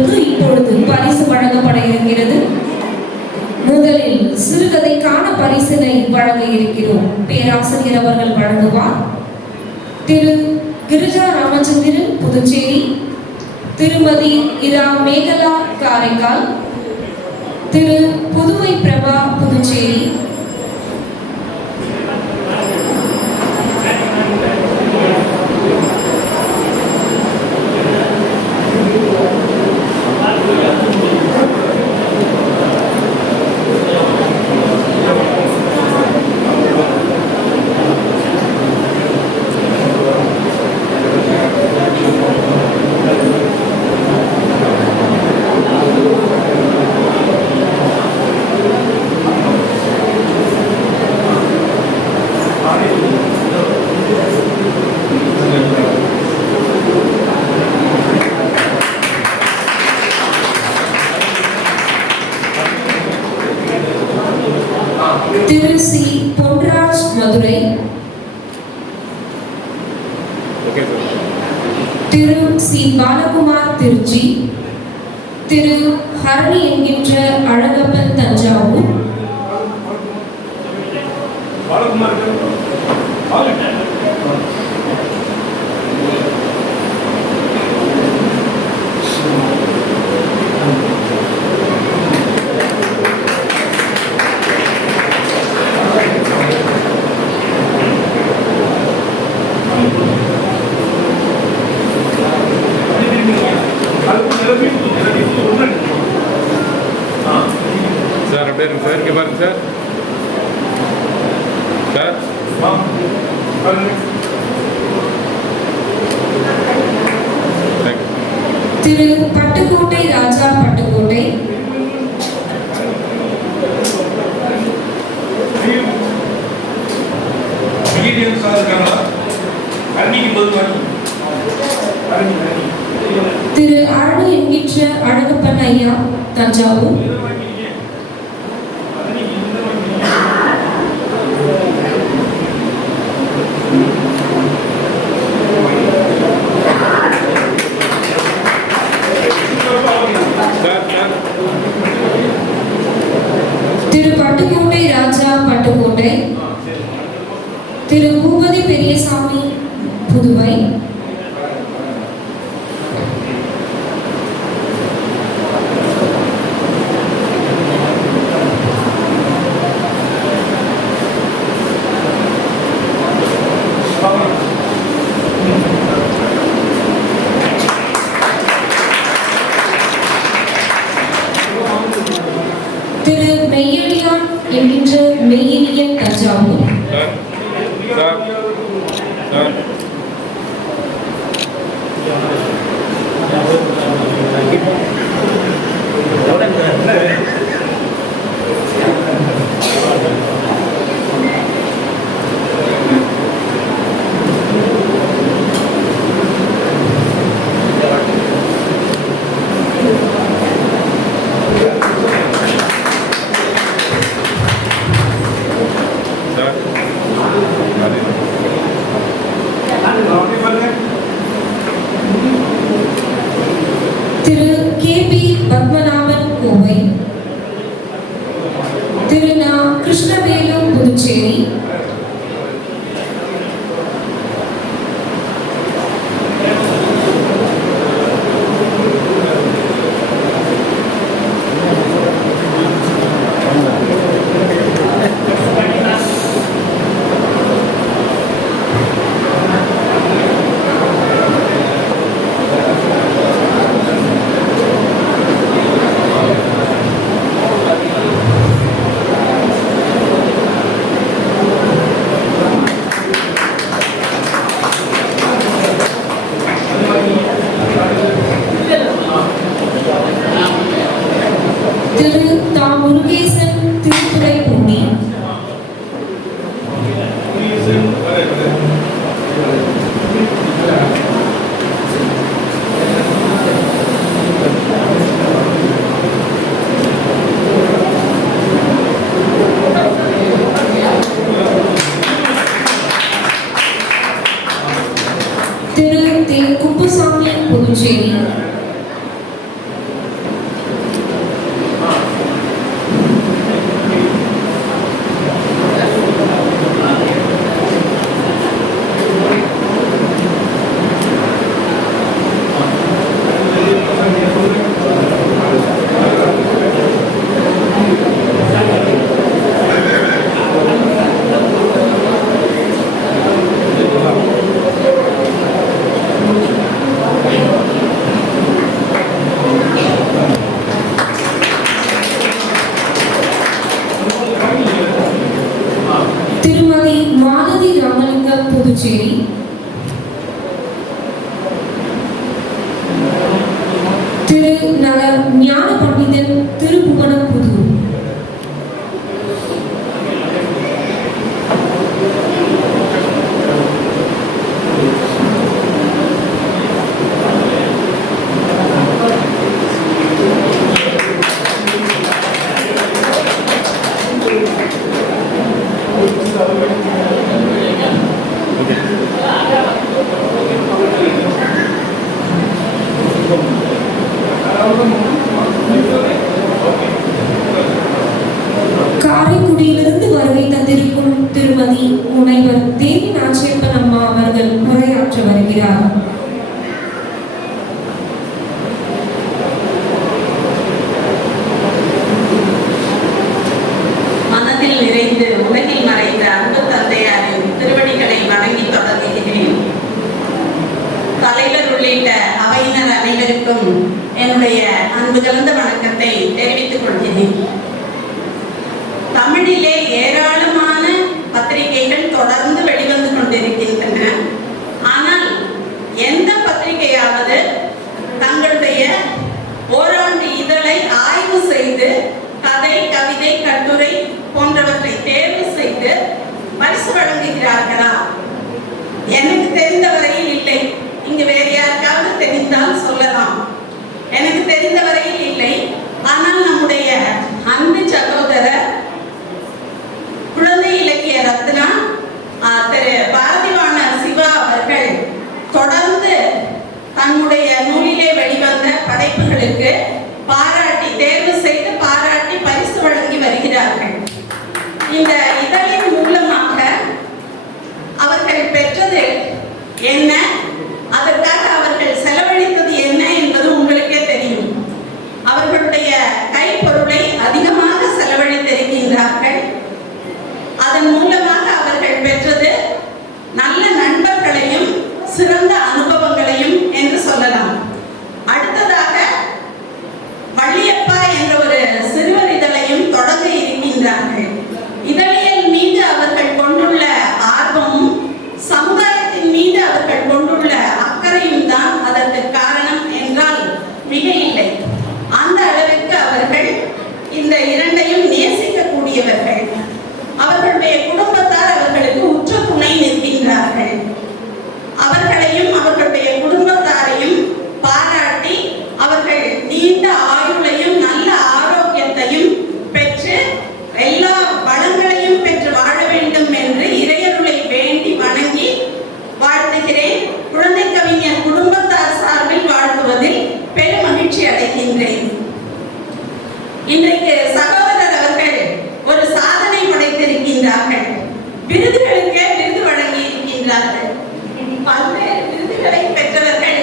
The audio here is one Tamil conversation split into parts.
மாணவர்களுக்கு இப்பொழுது பரிசு வழங்கப்பட இருக்கிறது. முதலில் சிறுகதைக்கான பரிசினை வழங்க இருக்கிறோம். பேராசிரியர் அவர்கள் வழங்குவார். திரு கிரிஜா ராமச்சந்திரன் புதுச்சேரி, திருமதி இரா மேகலா காரைக்கால், திரு புதுவை பிரபா புதுச்சேரி, திரு சி பொன்ராஜ் மதுரை, திரு சி பாலகுமார் திருச்சி, திரு ஹரணி என்கின்ற அழகப்பன் தஞ்சாவூர், சார் அப்படியே சார் இங்கே பாருங்க சார். திரு பட்டுக்கோட்டை ராஜா பட்டுக்கோட்டை, திரு அருண் என்கின்ற அழகப்பன் ஐயா தஞ்சாவூர், திரு பட்டுக்கோட்டை ராஜா பட்டுக்கோட்டை, திரு பூபதி பெரியசாமி புதுவை, திரு மெய்யடியான் என்கின்ற மெய்யினியன் தஞ்சாவூர், திரு கே பி பத்மநாபன் கோவை, திரு நா கிருஷ்ணவேலு புதுச்சேரி, புதுச்சேரி. திரு நல ஞான பண்டிதன் திருப்புவனப்புதூர். காரைக்குடியிலிருந்து வருகை தந்திருக்கும் திருமதி முனைவர் தேவி நாச்சியப்பன் அம்மா அவர்கள் உரையாற்ற வருகிறார். மனதில் நிறைந்து உலகில் மறைந்த அன்பு தந்தையாரின் திருவடிகளை வணங்கி தொடங்குகிறேன். தலைவர் உள்ளிட்ட அவையினர் அனைவருக்கும் என்னுடைய அன்பு கலந்த வணக்கத்தை தெரிவித்துக் கொள்கிறேன். தமிழிலே ஏராளமான பத்திரிகைகள் தொடர்ந்து வெளிவந்து கொண்டிருக்கின்றன. ஆனால் எந்த பத்திரிகையாவது தங்களுடைய ஓராண்டு இதழை ஆய்வு செய்து கதை, கவிதை, கட்டுரை போன்றவற்றை தேர்வு செய்து பரிசு வழங்குகிறார்களா? எனக்கு தெரிந்த வரையில் இல்லை. இங்கு வேறு யாருக்காவது தெரிந்தால் சொல்லலாம். எனக்கு தெரிந்த வரையில் இல்லை. ஆனால் நம்முடைய அன்பு சகோதரர் குழந்தை இலக்கிய ரத்னா திரு பாரதிவாணர் சிவா அவர்கள் தொடர்ந்து தன்னுடைய நூலிலே வெளிவந்த படைப்புகளுக்கு பாராட்டி, தேர்வு செய்து பாராட்டி பரிசு வழங்கி வருகிறார்கள். இந்த இதழின் மூலமாக அவர்கள் பெற்றது என்ன, அதற்காக அவர்கள் செலவழித்தது என்ன என்பது உங்களுக்கே தெரியும். அவர்களுடைய கைப்பொருளை அதிகமாக செலவழித்திருக்கின்றார்கள். அதன் மூலமாக அவர்கள் பெற்றது நல்ல நண்பர்களையும் சிறந்த அனுபவங்களையும் என்று சொல்லலாம். அடுத்ததாக வள்ளியப்பா என்ற ஒரு சிறுவர் இதழையும் தொடங்க இருக்கின்றார்கள். இதழியல் மீது அவர்கள் கொண்டுள்ள ஆர்வமும் சமுதாயத்தின் மீது அவர்கள் கொண்டுள்ள அக்கறையும் தான் அதற்கு காரணம் என்றால் மிக இல்லை. அந்த அளவிற்கு அவர்கள் இந்த இரண்டையும் நேசிக்கக்கூடியவர்கள். அவர்களுடைய குடும்பத்தார் அவர்களுக்கு உற்ற துணை நிற்கின்றார்கள். அவர்களையும் அவர்களுடைய குடும்பத்தாரையும் பாராட்டி அவர்கள் நீண்ட ஆயுளையும் நல்ல ஆரோக்கியத்தையும் பெற்று எல்லா வளங்களையும் பெற்று வாழ வேண்டும் என்று இறையருளை வேண்டி வணங்கி வாழ்த்துகிறேன். குழந்தை கவிஞர் குடும்பத்தார் சார்பில் வாழ்த்துவதில் பெரும் மகிழ்ச்சி அடைகின்றேன். இன்றைக்கு சகோதரர் அவர்கள் ஒரு சாதனை படைத்திருக்கின்றார்கள். விருதுகளுக்கே விருது வழங்கி இருக்கின்றார்கள். பல்வேறு விருதுகளை பெற்றவர்கள்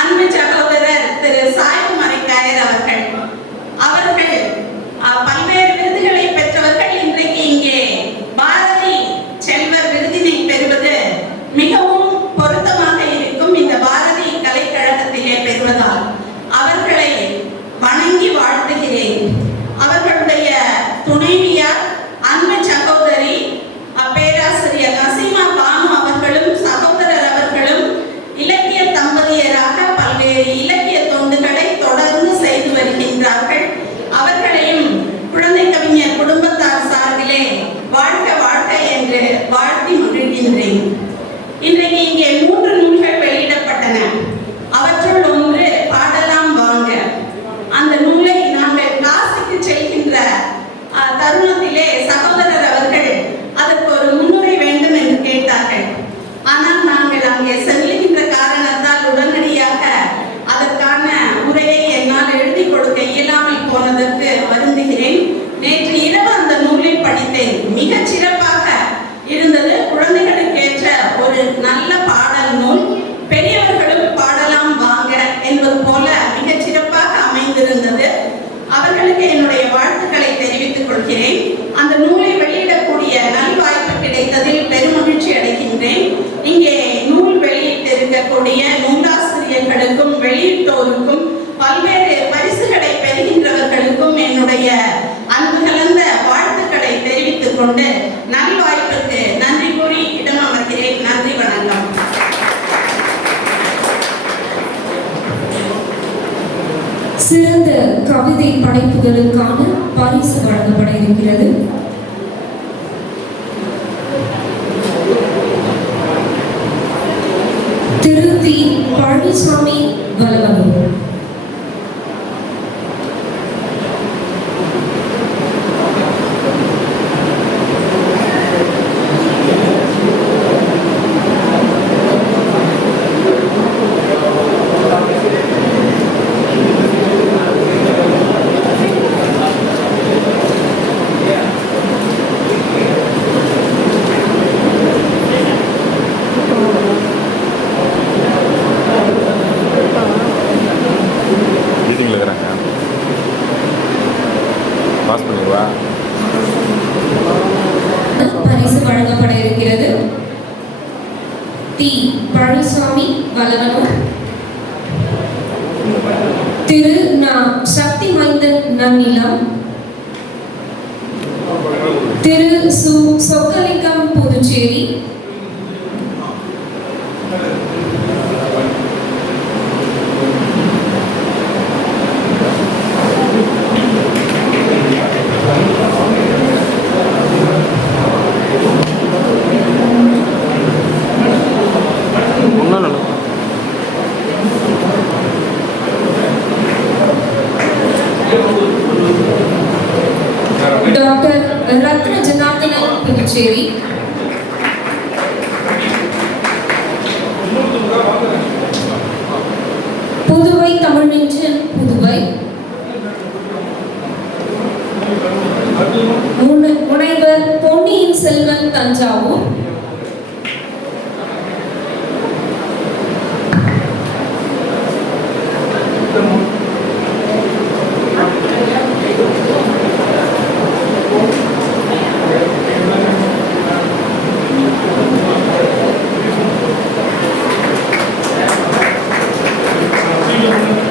அன்பு சகோதரர் திரு சாய்வு மரைக்காயர் அவர்கள். அவர்கள் பல்வேறு விருதுகளை பெற்றவர்கள். இன்றைக்கு இங்கே பாரதி செல்வர் விருதினை பெறுவது மிகவும் பொருத்தமாக இருக்கும். இந்த பாரதி கலைக்கழகத்திலே பெறுவதால் அவர்களை வணங்கி வாழ்த்துகிறேன். அவர்களுடைய துணைவியார் அன்பு சகோதரி பேராசிரியர் நசீமா பானு அவர்களும் சகோதரர் அவர்களும் இலக்கிய தம்பதியராக பல்வேறு இலக்கிய தொண்டுகளை தொடர்ந்து செய்து வருகின்றார்கள். அவர்களையும் குழந்தை கவிஞர் குடும்பத்தார் சார்பிலே வாழ்க வாழ்க என்று வாழ்த்தி மகிழ்கின்றேன். இன்றைக்கு இங்கே 3 நூல்கள் வெளியிடப்பட்டன. அவற்றுள் ஒன்று பாடலாம் வாங்க. அந்த நூலை நாங்கள் காசு சிறந்த கவிதை படைப்புகளுக்கான பரிசு வழங்கப்பட இருக்கிறது. திரு தி. பழனிசாமி வலவனூர். மீட்டிங்கில் இருக்கிறாங்க. பாஸ் பண்ணிடுவா. பரிசு வழங்கப்பட இருக்கிறது. தி. பழனிசாமி வலவனூர், திரு நா. சக்தி மைந்தன் நன்னிலம், திரு சு. சொக்கலிங்கம் புதுச்சேரி, டாக்டர் ரத்ன ஜனார்தனன் புதுச்சேரி, புதுவை தமிழ்நெஞ்சன் புதுவை, முனைவர் பொன்னியின் செல்வன் தஞ்சாவூர்,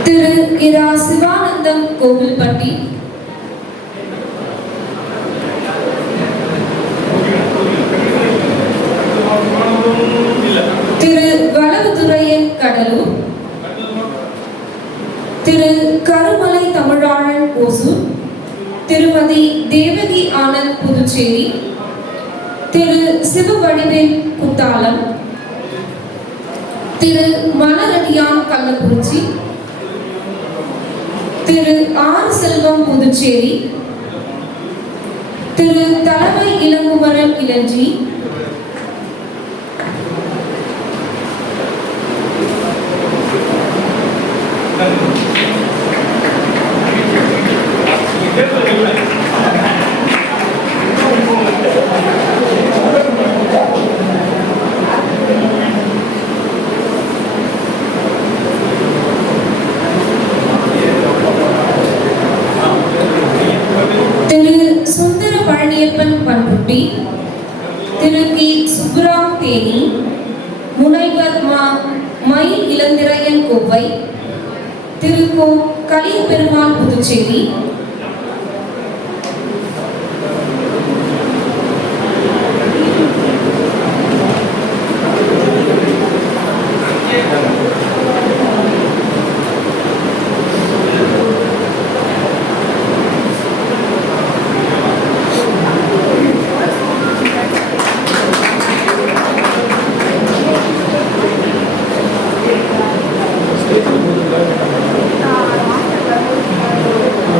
திரு இரா. சிவானந்தம் கோவில்பட்டி, திரு. வளவுதுரையன் கடலூர், திரு. கருமலை தமிழாளன் ஓசூர், திருமதி தேவகி ஆனந்த் புதுச்சேரி, திரு. சிவவடிவேல் குத்தாலம், திரு. மலரடியான் கள்ளக்குறிச்சி, திரு. ஆர். செல்வம் புதுச்சேரி, திரு. தலைமை இளங்குமரன் இளஞ்சி, திரு. சுந்தர பழனியப்பன் பண்ருட்டி, திரு. கி. சுப்ராம் தேனி, முனைவர் மா. மயில் இளந்திரையன் கோவை, திரு. கோ. கலியபெருமாள் புதுச்சேரி,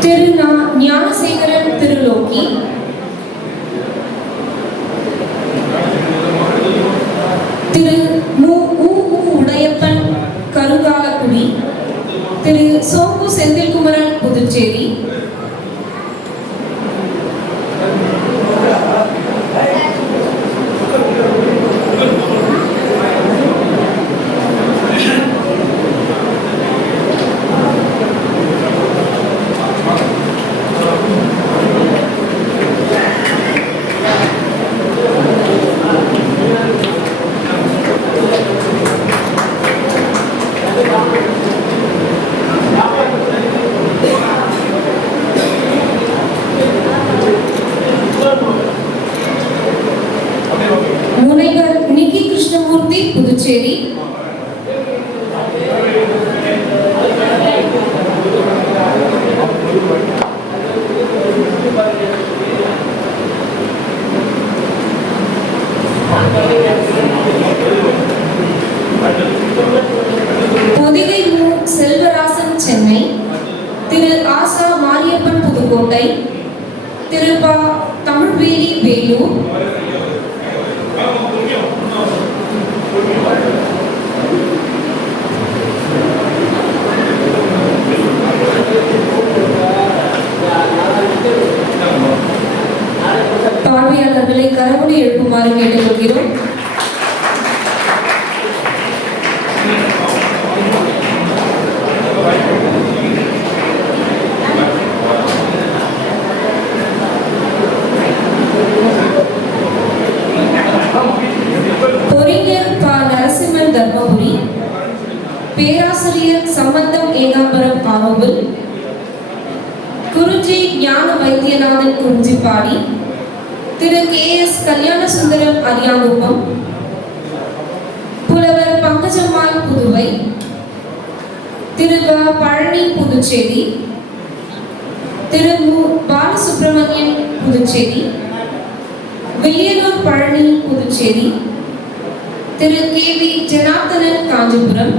திரு. நா. ஞானசேகரன் திருலோக்கி, திரு. மு. உடையப்பன் கருங்காலக்குடி, திரு. சோப்பு செந்தில்குமரன் புதுச்சேரி, திரு ஆசா மாரியப்பன் புதுக்கோட்டை, திரு பா தமிழ்வேலி வேலூர், பார்வையாளர்களை கரவொலி எழுப்புமாறு கேட்டுக்கொள்கிறோம். பொறிஞர் ப. நரசிம்மன் தர்மபுரி, பேராசிரியர் சம்பந்தம் ஏகாம்பரம் ஆரோவில், குருஜி ஞான வைத்தியநாதன் குறிஞ்சிப்பாடி, திரு கே.எஸ். கல்யாணசுந்தரம் அரியாங்குப்பம், புலவர் பங்கஜம்மாள் புதுவை, திரு வ. பழனி புதுச்சேரி, திரு மு. பாலசுப்ரமணியன் புதுச்சேரி, வில்லியனூர் பழனி புதுச்சேரி, திரு கே.வி. ஜனார்த்தனன் காஞ்சிபுரம்,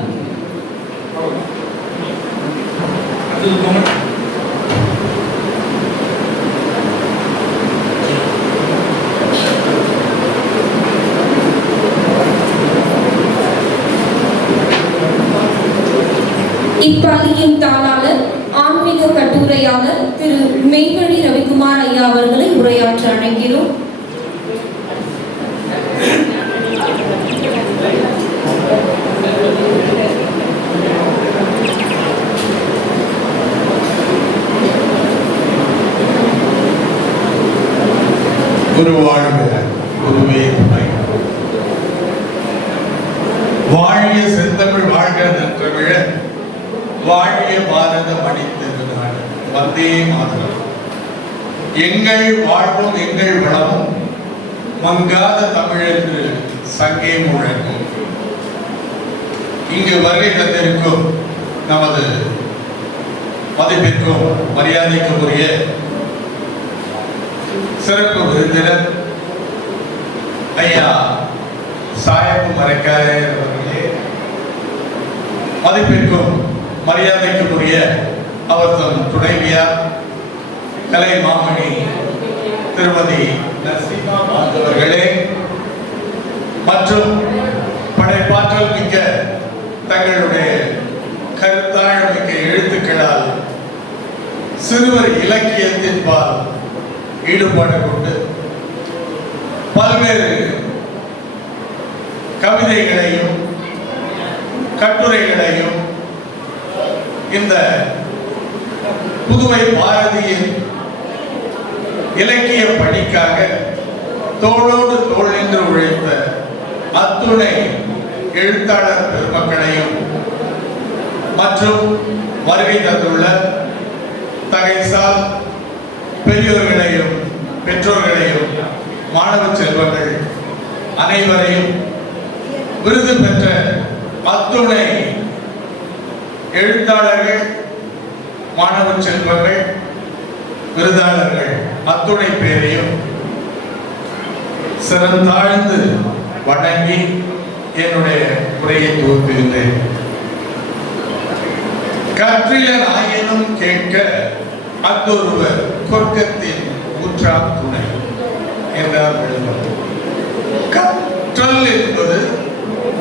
இப்பள்ளியின் தாளாளர் ஆன்மீக கட்டுரையாளர் திரு மெய்வழி ரவிக்குமார் ஐயா அவர்களை உரையாற்ற அழைக்கிறோம். குரு வாழ்க, குருவே துணை. வாழிய செந்தமிழ் வாழ்க நன்றவிழ, வாழிய பாரத மணித்திருநாடு. வந்தே மாதரம். எங்கள் வாழ்வும் எங்கள் வளமும் மங்காத தமிழென்று சங்கே முழங்கும். இங்கு வருகை தந்திருக்கும் நமது மதிப்பிற்கும் மரியாதைக்கும் உரிய சிறப்பு விருந்தினர் ஐயா சாயப்பு மரைக்காயர் அவர்களே, மதிப்பிற்கும் மரியாதைக்கும் உரிய அவர் தம் துணைவியார் கலை மாமணி திருமதி நரசிம்மா அவர்களே, மற்றும் படைப்பாற்றல் மிக்க தங்களுடைய கருத்தாழமிக்க எழுத்துக்களால் சிறுவர் இலக்கியத்தின் பால் ஈடுபாடு கொண்டு பல்வேறு கவிதைகளையும் கட்டுரைகளையும் இந்த புதுவை பாரதியின் இலக்கிய பணிக்காக தோளோடு தோள் நின்று உழைத்த அத்துணை எழுத்தாளர் பெருமக்களையும் மற்றும் வருகை தந்துள்ள தகைசால் பெரியோர்களையும் பெற்றோர்களையும் மாணவ செல்வங்கள் அனைவரையும் விருது பெற்ற அத்துணை எழுத்தாளர்கள், மாணவ செல்வங்கள், விருதாளர்கள் அத்துணை பேரையும் சிறந்தாழ்ந்து வணங்கி என்னுடைய உரையை துவக்குகின்றேன். கற்றிலன் ஆயினும் கேட்க அத்தொருவர் சொர்க்கத்தின் ஊற்றாம் துணை என்றார் வள்ளுவர். கற்றல் என்பது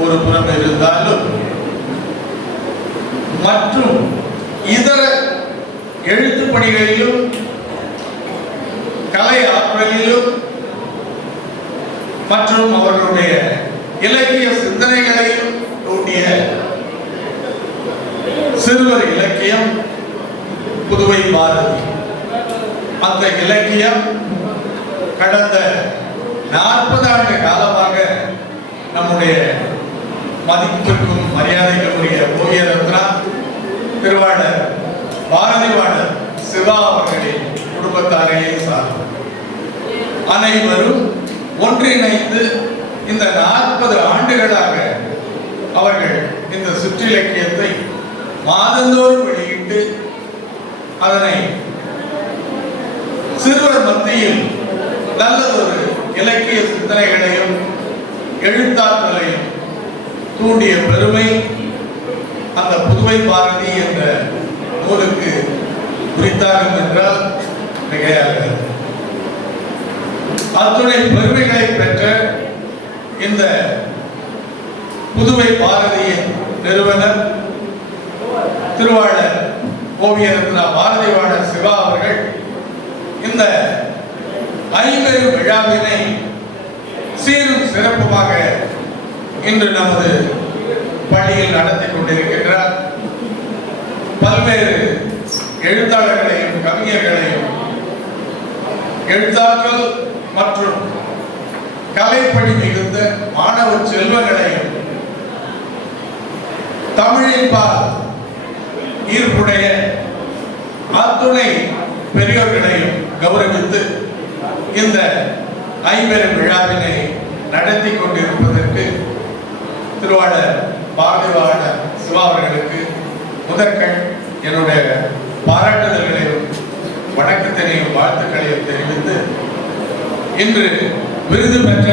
ஒரு புறம் இருந்தாலும் மற்றும் இதர எழுத்து பணிகளிலும் கலை ஆற்றலிலும் மற்றும் அவர்களுடைய இலக்கிய சிந்தனைகளையும் தூண்டிய சிறுவர் இலக்கியம் புதுவை பாரதி. அந்த இலக்கியம் கடந்த 40 ஆண்டு காலமாக நம்முடைய மதிப்பிற்கும் மரியாதைக்குரிய ஓவிய ரத்னா திருவாளர் பாரதிவாளர் சிவா அவர்களின் குடும்பத்தாரையே சார்ந்தது. அனைவரும் ஒன்றிணைந்து இந்த 40 ஆண்டுகளாக அவர்கள் இந்த சிற்றிலக்கியத்தை மாதந்தோறும் வெளியிட்டு அதனை சிறுவர் மத்தியில் நல்லதொரு இலக்கிய சிந்தனைகளையும் எழுத்தாற்றலையும் தூண்டிய பெருமை அந்த புதுவை பாரதி என்ற நூலுக்கு வித்தாகும் என்றால் மிகையாகிறது. அத்துணை பெருமைகளை பெற்ற இந்த புதுவை பாரதியின் நிறுவனர் திருவாளர் ஓவியரத்னா பாரதிவாணர் சிவா அவர்கள் இந்த ஐம்பெரும் விழாவினை சீரும் சிறப்புமாக இன்று நமது பள்ளியில் நடத்தி கொண்டிருக்கின்றார். பல்வேறு எழுத்தாளர்களையும் கவிஞர்களையும் எழுத்தாற்றல் மற்றும் கலைப்பணி மிகுந்த மாணவ செல்வங்களையும் தமிழின் பால் ஈர்ப்புடைய அத்துணை பெரியோர்களையும் கௌரவித்து இந்த ஐம்பெரும் விழாவினை நடத்தி கொண்டிருப்பதற்கு திருவாளர் பாரதிவாணர் சிவா அவர்களுக்கு முதற்கண் என்னுடைய பாராட்டுதல்களையும் வணக்கத்தினையும் வாழ்த்துக்களையும் தெரிவித்து இன்று விருது பெற்ற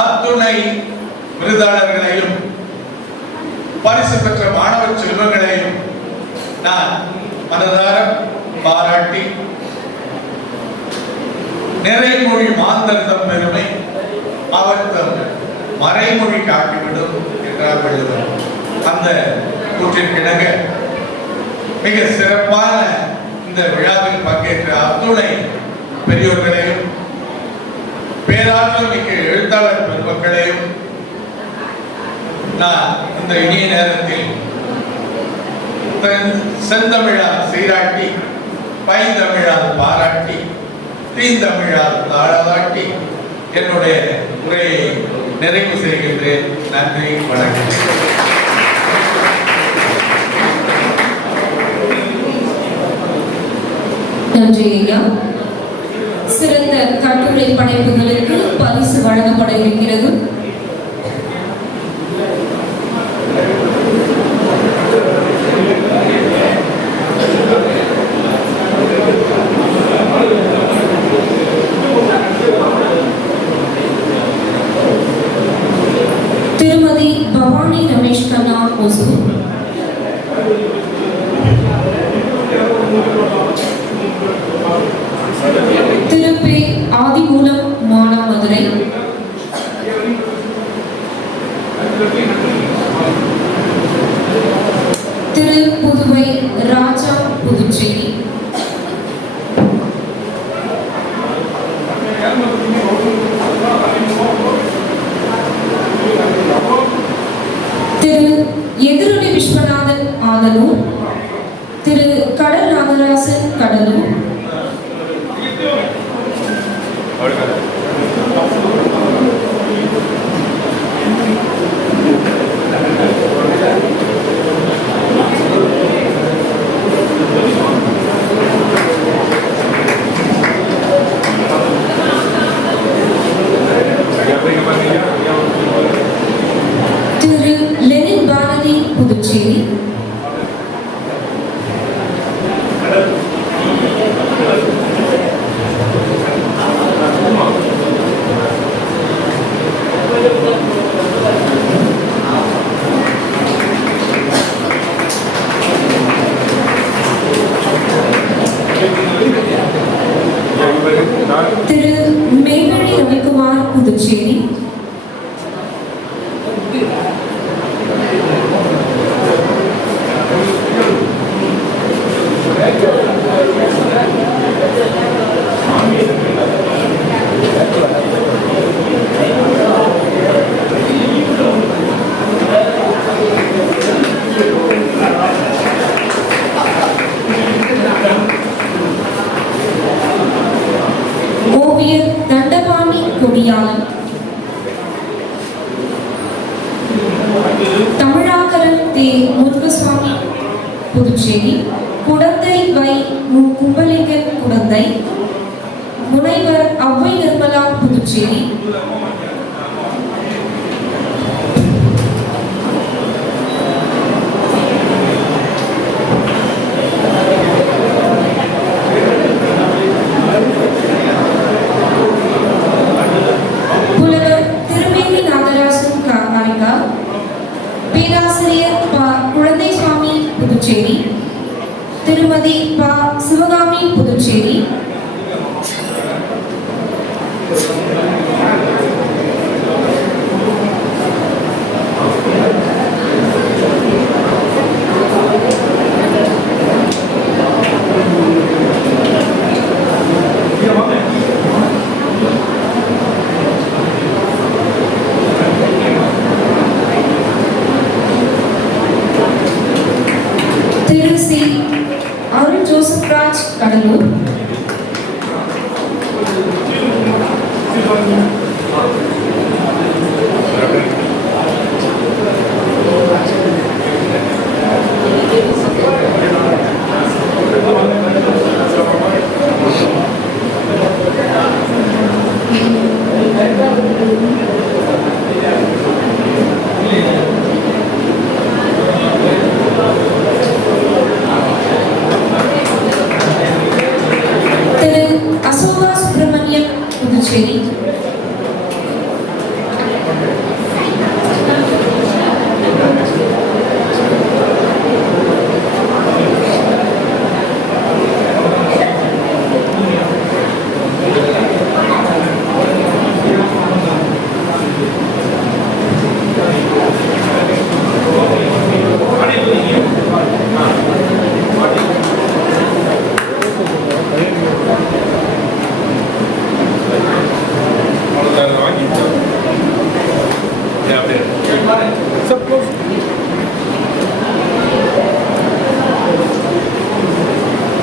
அத்துணை விருதாளர்களையும் பரிசு பெற்ற மாணவ செல்வங்களையும் நான் மனதார பாராட்டி நிறைமொழி மாந்தர்தம் பெருமை அவர் தம் மறைமொழி காட்டிவிடும் என்றார் வள்ளுவர். அந்த கூற்றிற்கிணங்க மிக சிறப்பான இந்த விழாவில் பங்கேற்ற அத்துணை பெரியோர்களையும் பேராற்றல் மிக்க எழுத்தாளர் பெருமக்களையும் நான் இந்த இனிய நேரத்தில் செந்தமிழால் சீராட்டி பைந்தமிழால் பாராட்டி தீந்தமிழால் தாளாட்டி என்னுடைய உரையை நிறைவு செய்கின்றேன். நன்றி, வணக்கம். நன்றி ஐயா. சிறந்த கட்டுரை படைப்புகளுக்கு பரிசு வழங்கப்பட இருக்கிறது. திருமதி பவானி ரமேஷ் கண்ணா ஒசூர், திருப்பி ஆதிமூலம் மானாமதுரை, திரு புதுவை ராஜா புதுச்சேரி, திரு எதிரொலி விஸ்வநாதன் ஆதனூர், திரு கடல் நாகராசன் கடலூர், திரு லெனின் பாரதி புதுச்சேரி, திரு மேகழி ரவிக்குமார் புதுச்சேரி, ஓவியர் தண்டபாணி கொடியாளன், தமிழாக்கரன் தே முருகசுவாமி புதுச்சேரி, குடந்தை வை கும்பலிங்கன் குடந்தை, முனைவர் அவ்வை நிர்மலா புதுச்சேரி, புலவர் திருமேனி நாகராசன் காரிகா, பேராசிரியர் குழந்தை சுவாமி புதுச்சேரி, திருமதி திருமதி ப. சிவகாமி, புதுச்சேரி. திரு சி. அருள் ஜோசப் ராஜ், கடலூர். திரு அசோகா சுப்பிரமணியன், புதுச்சேரி.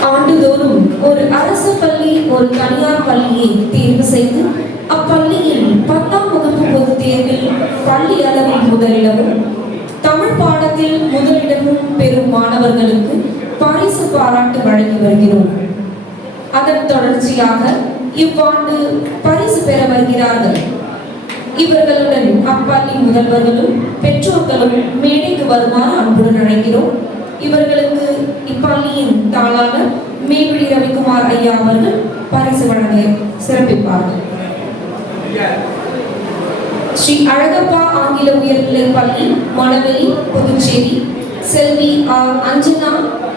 ஆண்டுதோறும் ஒரு அரசு பள்ளி, ஒரு தனியார் பள்ளியை தேர்வு செய்து அப்பள்ளியில் 10ஆம் வகுப்பு பொதுத் தேர்வில் பள்ளி அளவில் முதலிடமும் தமிழ் பாடத்தில் முதலிடமும் பெறும் மாணவர்களுக்கு பரிசு பாராட்டு வழங்கி வருகிறோம். அதன் தொடர்ச்சியாக இவ்வாண்டு பரிசு பெற வருகிறார்கள். இவர்களுடன் அப்பள்ளி முதல்வர்களும் பெற்றோர்களும் மேடைக்கு வருமாறு அன்புடன் அழைக்கிறோம். இவர்களுக்கு இப்பள்ளியின் தாளாளர் மேவிழி ரவிக்குமார் ஐயா அவர்கள் பரிசு வழங்க சிறப்பிப்பார்கள். ஸ்ரீ அழகப்பா ஆங்கில உயர்நிலைப் பள்ளி, மணவெளி, புதுச்சேரி. செல்வி ஆர். அஞ்சனா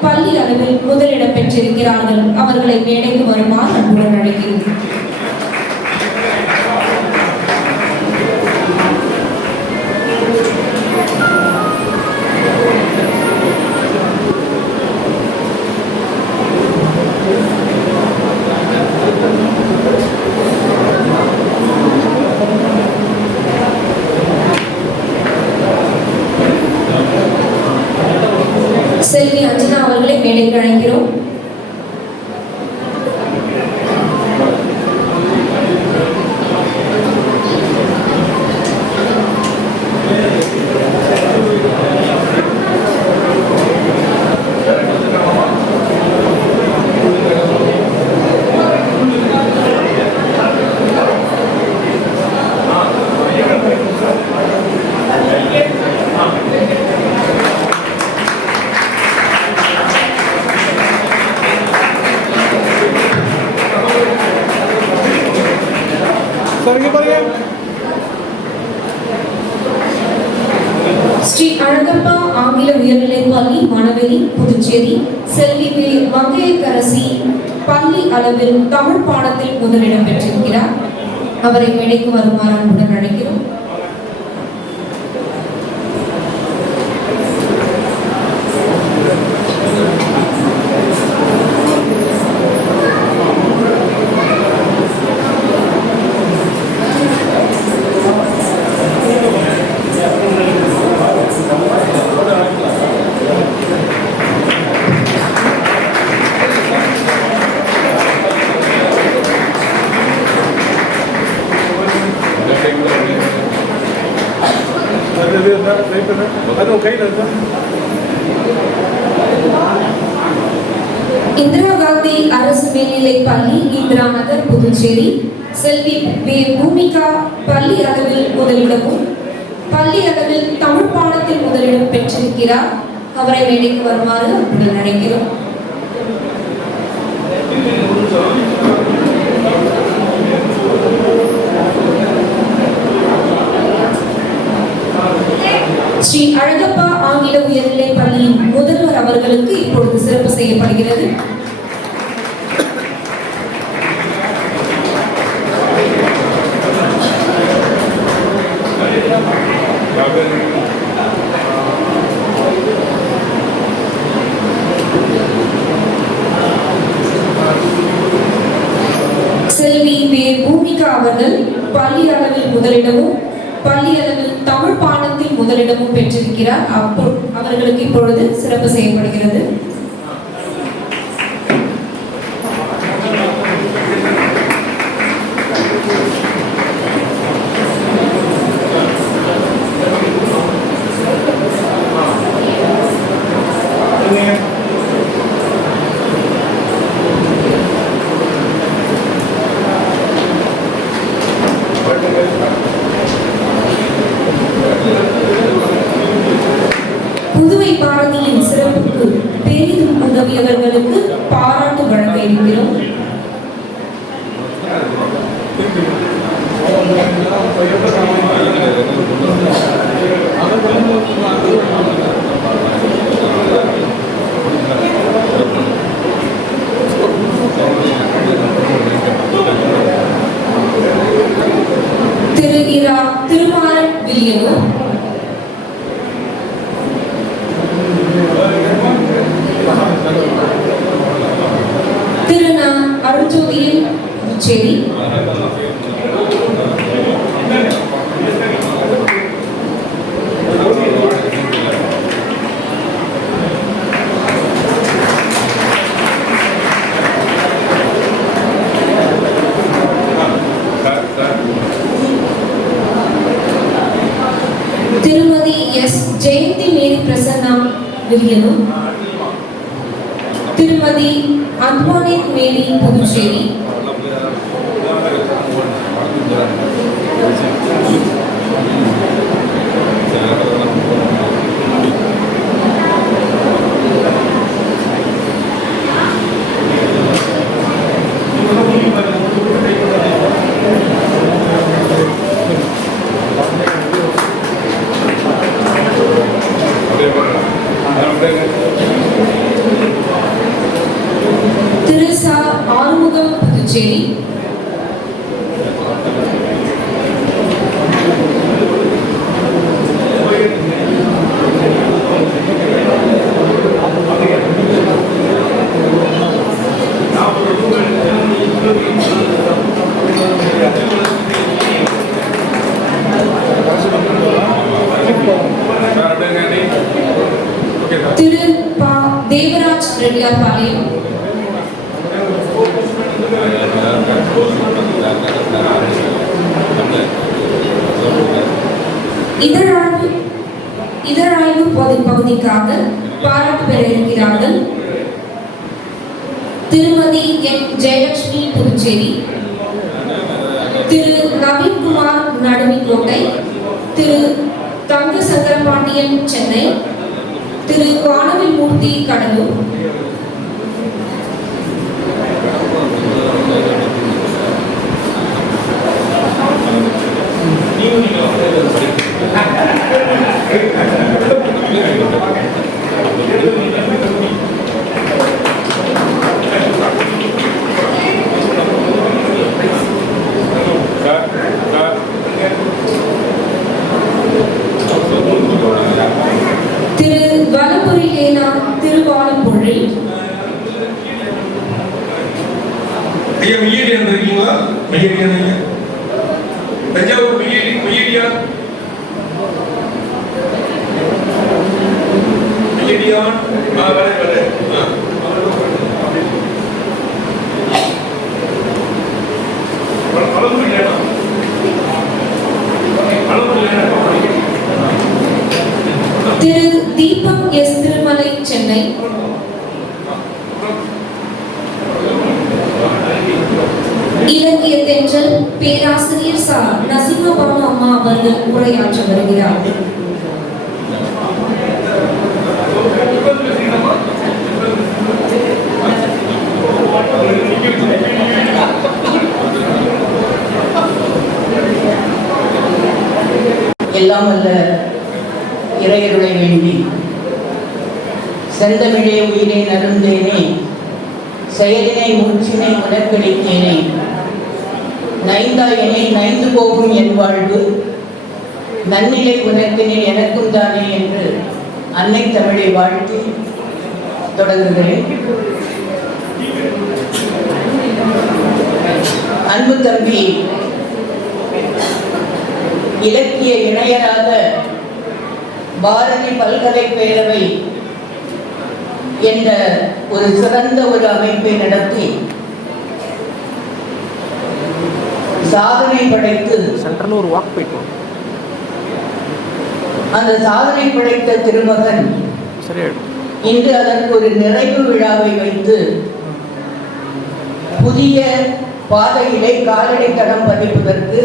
பள்ளி அளவில் முதலிடம் பெற்றிருக்கிறார்கள். அவர்களை மேடைக்கு வருமாறு அன்புடன் அழைக்கிறோம். செல்வி அஞ்சனா அவர்களை மேடைக்கு அழைக்கிறோம். ஸ்ரீ அழகப்பா ஆங்கில உயர்நிலைப் பள்ளி, மணவெளி, புதுச்சேரி. செல்வி வே. மங்கையரசி பள்ளி அளவில் தமிழ் பாடத்தில் முதலிடம் பெற்றிருக்கிறார். அவரை மேடைக்கு வருமாறு அன்புடன் அழைக்கிறோம். இந்திரா காந்தி அரசு மேல்நிலைப் பள்ளி, இந்திரா நகர், புதுச்சேரி. செல்வி வே. பூமிகா பள்ளி அளவில் முதலிடமும் பள்ளி அளவில் தமிழ் பாடத்தில் முதலிடம் பெற்றிருக்கிறார். அவரை மேடைக்கு வருமாறு அன்புடன் அழைக்கிறோம். ஸ்ரீ அழகப்பா ஆங்கில உயர்நிலைப் பள்ளியின் முதல்வர் அவர்களுக்கு இப்பொழுது சிறப்பு செய்ய செய்யப்படுகிறது. செல்வி பூமிகா அவர்கள் பள்ளி அளவில் முதலிடமும் பள்ளி அளவில் தமிழ் பாடத்தில் முதலிடமும் பெற்றிருக்கிறார். அவர்களுக்கு இப்பொழுது சிறப்பு செய்யப்படுகிறது. புதுவை பாரதியின் சிறப்புக்கு பெரிதும் உதவியவர்களுக்கு பாராட்டு வழங்க இருக்கிறோம். திரு இரா திருமாறன் வில்லியனூர், திரு ந அருள்ஜோதியின் புதுச்சேரி, திருமதி எஸ் ஜெயந்தி மேரி பிரசன்னா வில்லியனூர், திருமதி அத்வானித் மேரி புதுச்சேரி, திரு ச ஆறுமுகம் புதுச்சேரி, திரு ப தேவராஜ் ரெட்டியார்பாளையம், இதழாய்வு பகுதிக்காக பாராட்டு பெற இருக்கிறார்கள். திருமதி என் ஜெயலட்சுமி புதுச்சேரி, திரு நவீன்குமார் நடுவிக்கோட்டை, திரு தங்க சங்கரபாண்டியன் சென்னை, திரு வானவில் மூர்த்தி கடலூர், திரு வலம்புரி லேனா திருவாலம்புழி, ஐயா மெய்யடியான் இருக்கீங்களா? மெய்யடியான் ஐயா, தஞ்சாவூர் மெய்யடியான் திரு தீபக் எஸ் திருமலை சென்னை, இலக்கிய தென்றல் பேராசிரியர் ச நசிமபானு அம்மா அவர்கள் உரையாற்ற வருகிறார். எல்லாம் வல்ல இறையருளை வேண்டி செந்தமிழே உயிரை நருந்தேனே, செயலினை மூச்சினை உனக்களித்தேனே, நைந்தாயனே நைந்து போகும் என் வாழ்வு, நன்னிலை உனக்கினில் எனக்கும் தானே என்று அன்னை தமிழை வாழ்த்தி தொடங்குகிறேன். அன்பு தம்பி இலக்கிய இணையராக பாரதி பல்கலை பேரவை என்ற ஒரு சிறந்த ஒரு அமைப்பை நடத்தி சாதனை படைத்து சென்டர்ல ஒரு வாக் போயிட்டோம். அந்த சாதனை படைத்த திருமகன் சரியாயிடும். இன்று அதற்கு ஒரு நிறைவு விழாவை வைத்து புதிய பாதையிலே காலடி தடம் பதிப்பதற்கு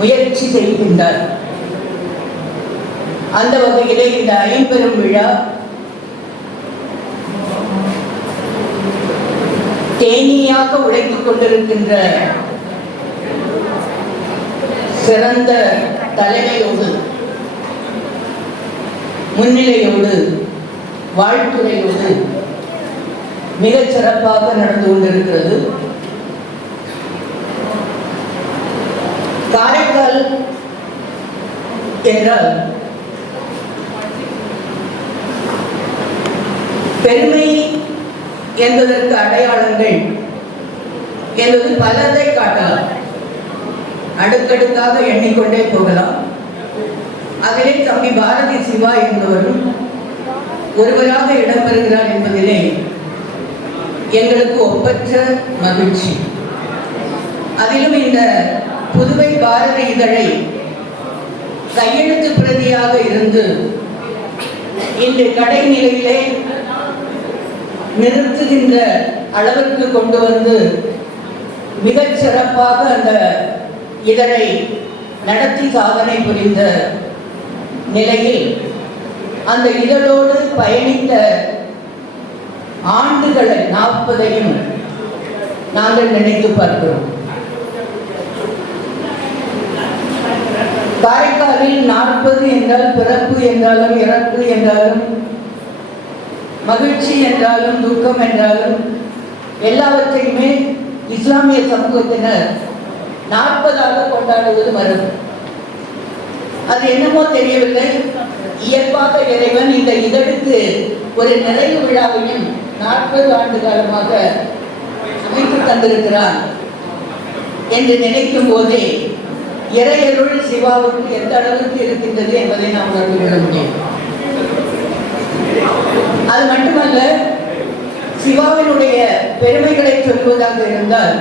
முயற்சி செய்கின்றார். அந்த வகையிலே இந்த ஐம்பெரும் விழா தேனியாக உழைத்துக் கொண்டிருக்கின்ற சிறந்த தலைமையோடு, முன்னிலையோடு, வாழ்த்துறையோடு மிகச் சிறப்பாக நடந்து கொண்டிருக்கிறது. காரைக்கால் என்றால் பெருமை என்பதற்கு அடையாளங்கள் என்பது பலதை காட்டலாம், அடுக்கடுக்காக எண்ணிக்கொண்டே போகலாம். அதிலே தம்பி பாரதி சிவா என்பவரும் ஒருவராக இடம்பெறுகிறார் என்பதிலே எங்களுக்கு ஒப்பற்ற மகிழ்ச்சி. அதிலும் இந்த புதுவை பாரதி இதழை கையெழுத்து பிரதியாக இருந்து இன்று கடைநிலையிலே நிறுத்துகின்ற அளவிற்கு கொண்டு வந்து மிகச் சிறப்பாக அந்த இதழை நடத்தி சாதனை புரிந்த நிலையில் அந்த இதழோடு பயணித்த ஆண்டுகளை 40ஐயும் நாங்கள் நினைத்து பார்க்கிறோம். காரைக்காலில் 40 என்றால் பிறப்பு என்றாலும் இறப்பு என்றாலும் மகிழ்ச்சி என்றாலும் துக்கம் என்றாலும் எல்லாவற்றையுமே இஸ்லாமிய சமூகத்தினர் 40ஆக கொண்டாடுவது மரபு. அது என்னமோ தெரியவில்லை, இயல்பாக இறைவன் இந்த இதழுக்கு ஒரு நிறைவு விழாவையும் 40 ஆண்டு காலமாக அமைத்து தந்திருக்கிறான் என்று நினைக்கும் போதே இறையருள் சிவாவுக்கு எந்த அளவுக்கு இருக்கின்றது என்பதை நாம் உணர்ந்து கொள்ள முடியும். அது மட்டுமல்ல, சிவாவினுடைய பெருமைகளை சொல்வதாக இருந்தால்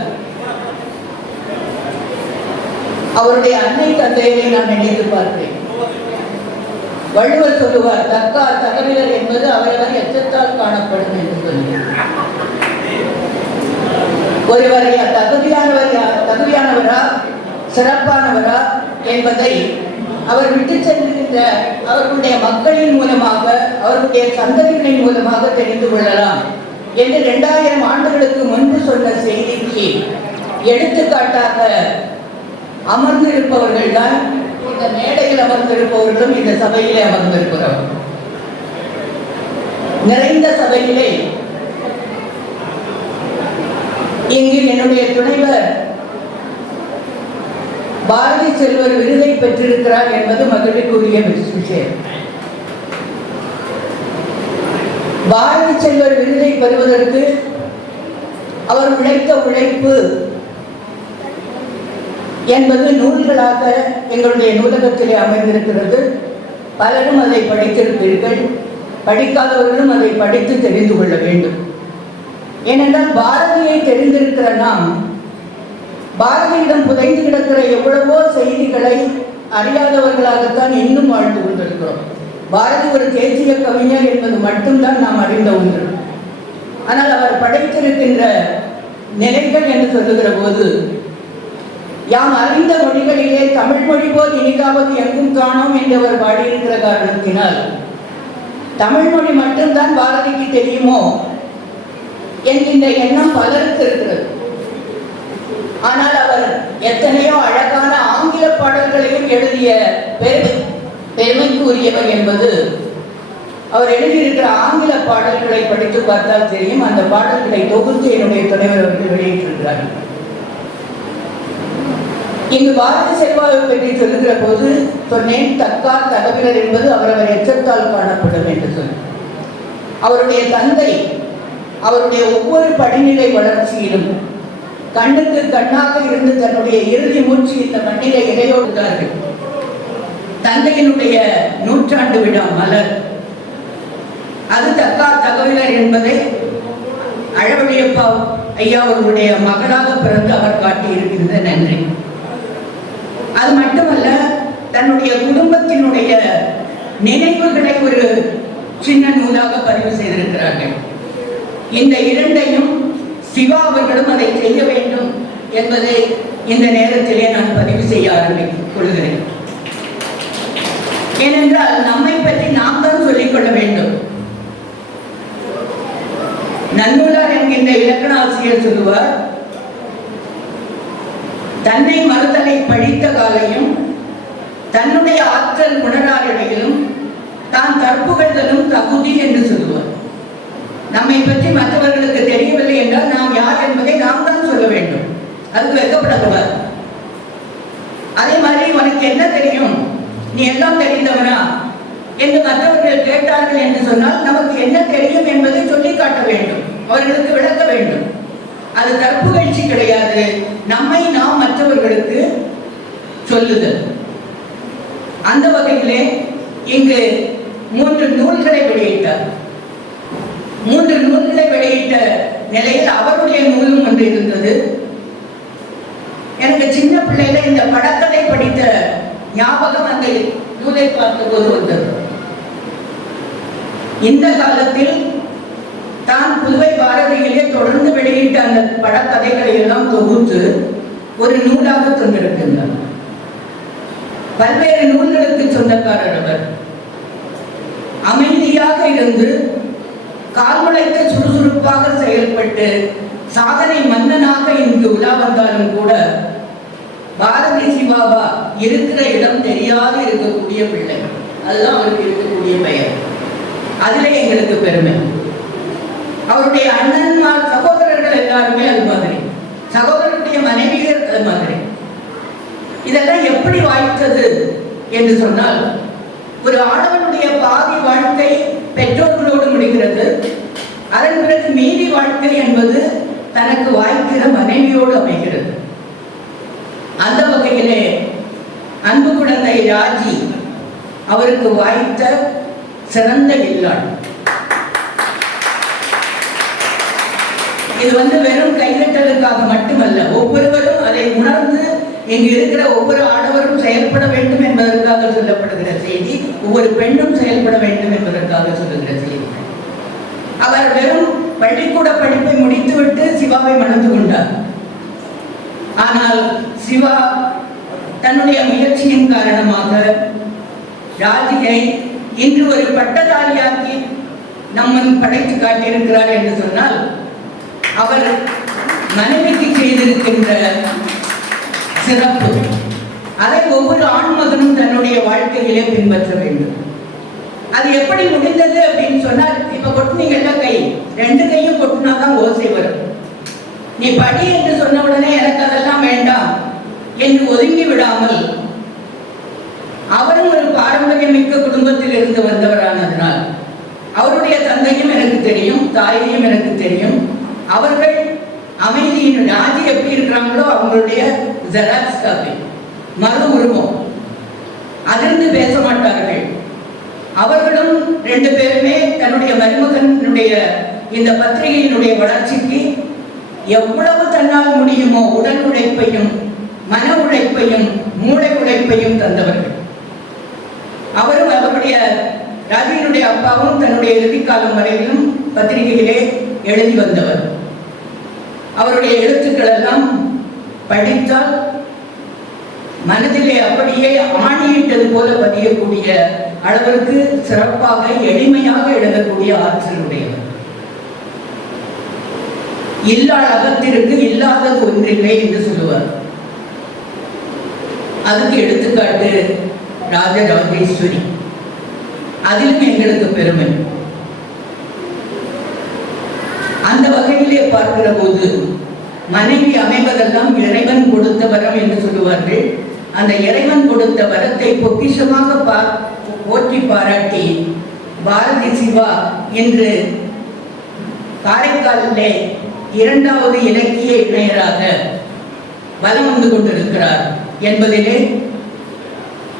அவருடைய அன்னை தந்தையை நான் நினைத்து பார்க்கிறேன். வள்ளுவர் சொல்லுவார், தக்கார் தகவலர் என்பது அவரவர் எச்சத்தால் காணப்படும் என்று சொல்லுவார். ஒருவரை தகுதியானவரா சிறப்பானவரா என்பதை அவர் விட்டு செல்கின்ற அவர்களுடைய மக்களின் மூலமாக, அவர்களுடைய சந்ததிகளின் மூலமாக தெரிந்து கொள்ளலாம் என்று 2000 ஆண்டுகளுக்கு முன்பு சொன்ன செய்திக்கு எடுத்துக்காட்டாக அமர்ந்திருப்பவர்கள் தான் இந்த மேடையில் அமர்ந்திருப்பவர்களும் இந்த சபையிலே அமர்ந்திருக்கிறோம். நிறைந்த சபையிலே இங்கு என்னுடைய துணைவர் பாரதி செல்வர் விருதை பெற்றிருக்கிறார் என்பது மகிழ்ச்சிக்குரிய விஷயம். பாரதி செல்வர் விருதை பெறுவதற்கு அவர் உழைத்த உழைப்பு என்பது நூல்களாக எங்களுடைய நூலகத்திலே அமைந்திருக்கிறது. பலரும் அதை படித்திருப்பீர்கள், படிக்காதவர்களும் அதை படித்து தெரிந்து கொள்ள வேண்டும். ஏனென்றால் பாரதியை தெரிந்திருக்கிற நாம் பாரதியிடம் புதைந்து கிடக்கிற எவ்வளவோ செய்திகளை அறியாதவர்களாகத்தான் இன்னும் வாழ்ந்து கொண்டிருக்கிறோம். பாரதி ஒரு தேசிய கவிஞர் என்பது மட்டும்தான் நாம் அறிந்த ஒன்று. ஆனால் அவர் படைத்திருக்கின்ற நிலைகள் என்று சொல்லுகிற போது, யாம் அறிந்த மொழிகளிலே தமிழ் மொழி போல் இனிதாவது எங்கும் காணோம் என்று அவர் பாடியிருக்கிற காரணத்தினால் தமிழ் மொழி மட்டும்தான் பாரதிக்கு தெரியுமோ என்கின்ற எண்ணம் பலருக்கு இருக்கிறது. ஆனால் அவர் எத்தனையோ அழகான ஆங்கில பாடல்களையும் எழுதிய பெருமைக்கு உரியவர் என்பது அவர் எழுதியிருக்கிற ஆங்கில பாடல்களை படித்து பார்த்தால் தெரியும். அந்த பாடல்களை தொகுத்து என்னுடைய தலைவர் அவர்கள் வெளியிட்டிருக்கிறார். இங்கு பாரதி செல்வாவை பற்றி சொல்லுகிற போது சொன்னேன், தக்கார் தகவலர் என்பது அவரவர் எச்சத்தால் காணப்படும் என்று சொன்னார். அவருடைய தந்தை அவருடைய ஒவ்வொரு படிநிலை வளர்ச்சியிலும் கண்ணுக்கு கண்ணாக இருந்து தன்னுடைய இறுதி மூச்சு இந்த மண்ணிலே இடையோடுகிறார்கள். தந்தையினுடைய 100ஆண்டு விழா மலர், அது தக்கார் தகவலர் என்பதை அழவழியப்பா ஐயா அவர்களுடைய மகளாக பிறந்து அவர் காட்டியிருக்கின்ற நன்றி. அது மட்டுமல்ல, தன்னுடைய குடும்பத்தினுடைய நினைவுகளை ஒரு சின்ன நூலாக பதிவு செய்திருக்கிறார்கள். இந்த இரண்டையும் சிவா அவர்களும் அதை செய்ய வேண்டும் என்பதை இந்த நேரத்திலே நான் பதிவு செய்ய ஆரம்பித்துக் கொள்கிறேன். ஏனென்றால் நம்மை பற்றி நாம் தான் சொல்லிக் கொள்ள வேண்டும். நன்னூலார் என்கின்ற இலக்கண ஆசிரியர் சொல்லுவார், தன்னை மறுதலை படித்த காலையும் தன்னுடைய ஆற்றல் உணராரிடையிலும் தான் தற்புகழ்தலும் தகுதி என்று சொல்லுவார். நம்மை பற்றி மற்றவர்களுக்கு தெரியவில்லை என்றால் நாம் யார் என்பதை நாம் தான் சொல்ல வேண்டும். அதுக்கு வெட்கப்படக்கூடாது. அதே மாதிரி உனக்கு என்ன தெரியும், நீ எல்லாம் தெரிந்தவனா என்று மற்றவர்கள் கேட்டார்கள் என்று சொன்னால் நமக்கு என்ன தெரியும் என்பதை சொல்லி காட்ட வேண்டும், அவர்களுக்கு விளக்க வேண்டும். அது தற்புகழ்ச்சி கிடையாது, நம்மை நாம் மற்றவர்களுக்கு சொல்லுதல். அந்த வகையிலே இங்கு 3 நூல்களை வெளியிட்டார். 3 நூல்களை வெளியிட்ட நிலையில் அவருடைய நூலும் ஒன்று இருந்தது. எனக்கு சின்ன பிள்ளையில இந்த படக்கதை படித்த ஞாபகம் அந்த நூலை பார்த்தபோது வந்தது. இந்த காலத்தில் தான் புதுவை பாரதியிலே தொடர்ந்து வெளியிட்ட அந்த படக்கதைகளை எல்லாம் தொகுத்து ஒரு நூலாக தந்திருக்கின்றார். பல்வேறு நூல்களுக்கு சொந்தக்காரர் அவர். அமைதியாக இருந்து கால்முளைத்த சுறுசுறுப்பாக செயல்பட்டு சாதனை மன்னனாக இங்கு உலா வந்தாலும் கூட பாரதி சிவாவா இருக்கிற இடம் தெரியாது இருக்கக்கூடிய பிள்ளை. அதுதான் அவருக்கு இருக்கக்கூடிய பெயர். அதிலே எங்களுக்கு பெருமை. அவருடைய அண்ணன்மார் சகோதரர்கள் எல்லாருமே அது மாதிரி, சகோதரருடைய மனைவியர் அது மாதிரி. இதெல்லாம் எப்படி வாய்த்தது என்று சொன்னால், ஒரு ஆடவனுடைய பாதி வாழ்க்கை பெற்றோர்களோடு முடிகிறது. அதன் பிறகு மீதி வாழ்க்கை என்பது தனக்கு வாய்க்கிற மனைவியோடு அமைகிறது. அந்த வகையிலே அன்பு குழந்தை ராஜி அவருக்கு வாய்த்த சிறந்த இல்லாள். இது வெறும் கைதட்டலுக்காக மட்டுமல்ல, ஒவ்வொருவரும் அதை உணர்ந்து இங்கு இருக்கிற ஒவ்வொரு ஆடவரும் செயல்பட வேண்டும் என்பதற்காக சொல்லப்படுகிற செய்தி, ஒவ்வொரு பெண்ணும் செயல்பட வேண்டும் என்பதற்காக சொல்லுகிற செய்தி. அவர் வெறும் பள்ளிக்கூட படிப்பை முடித்துவிட்டு சிவாவை மணந்து கொண்டார். ஆனால் சிவா தன்னுடைய முயற்சியின் காரணமாக ராஜியை இன்று ஒரு பட்டதாரியாக்கி நம்மன் படைத்து காட்டியிருக்கிறார் என்று சொன்னால், அவர் மனைவிக்கு செய்திருக்கின்ற சிறப்பு, அதை ஒவ்வொரு ஆண்மகனும் தன்னுடைய வாழ்க்கையிலே பின்பற்ற வேண்டும். அது எப்படி முடிந்தது அப்படின்னு சொன்னால், இப்ப கொட்டினீங்கல்ல கை, 2 கையும் கொட்டினாதான் ஓசை வரும். நீ படி என்று சொன்ன உடனே எனக்கு அதெல்லாம் வேண்டாம் என்று ஒதுங்கி விடாமல், அவரும் ஒரு பாரம்பரியமிக்க குடும்பத்தில் இருந்து வந்தவரானதனால் அவருடைய தந்தையும் எனக்கு தெரியும், தாயையும் எனக்கு தெரியும். அவர்கள் அமைதியின் ராஜி எப்படி இருக்கிறாங்களோ அவங்களுடைய ஜெராக்ஸ் காப்பி, மறு உருவம், அதிர்ந்து பேச மாட்டார்கள். அவர்களும் 2 பேருமே தன்னுடைய மருமகனுடைய இந்த பத்திரிகையினுடைய வளர்ச்சிக்கு எவ்வளவு தன்னால் முடியுமோ உடல் உழைப்பையும் மன உழைப்பையும் மூளை உழைப்பையும் தந்தவர்கள். அவரும் அவருடைய ராஜியினுடைய அப்பாவும் தன்னுடைய இறுதிக்காலம் வரையிலும் பத்திரிகையிலே எழுதி வந்தவர். அவருடைய எழுத்துக்கள் எல்லாம் படித்தால் மனதிலே அப்படியே ஆணியிட்டது போல பதியக்கூடிய அளவிற்கு சிறப்பாக எளிமையாக எழுதக்கூடிய ஆற்றலுடையவர். இல்லாத அகத்திற்கு இல்லாதது ஒன்றில்லை என்று சொல்லுவார். அதுக்கு எடுத்துக்காட்டு ராஜராஜேஸ்வரி. அதிலும் எங்களுக்கு பெருமை. அந்த வகையிலே பார்க்கிற போது மனைவி அமைவதெல்லாம் இறைவன் கொடுத்த வரம் என்று சொல்லுவார்கள். அந்த இறைவன் கொடுத்த வரத்தை பொக்கிஷமாக போற்றி பாராட்டி பாரதி சிவா இன்று காரைக்காலிலே 2வது இலக்கிய இணையராக வலம் வந்து கொண்டிருக்கிறார் என்பதிலே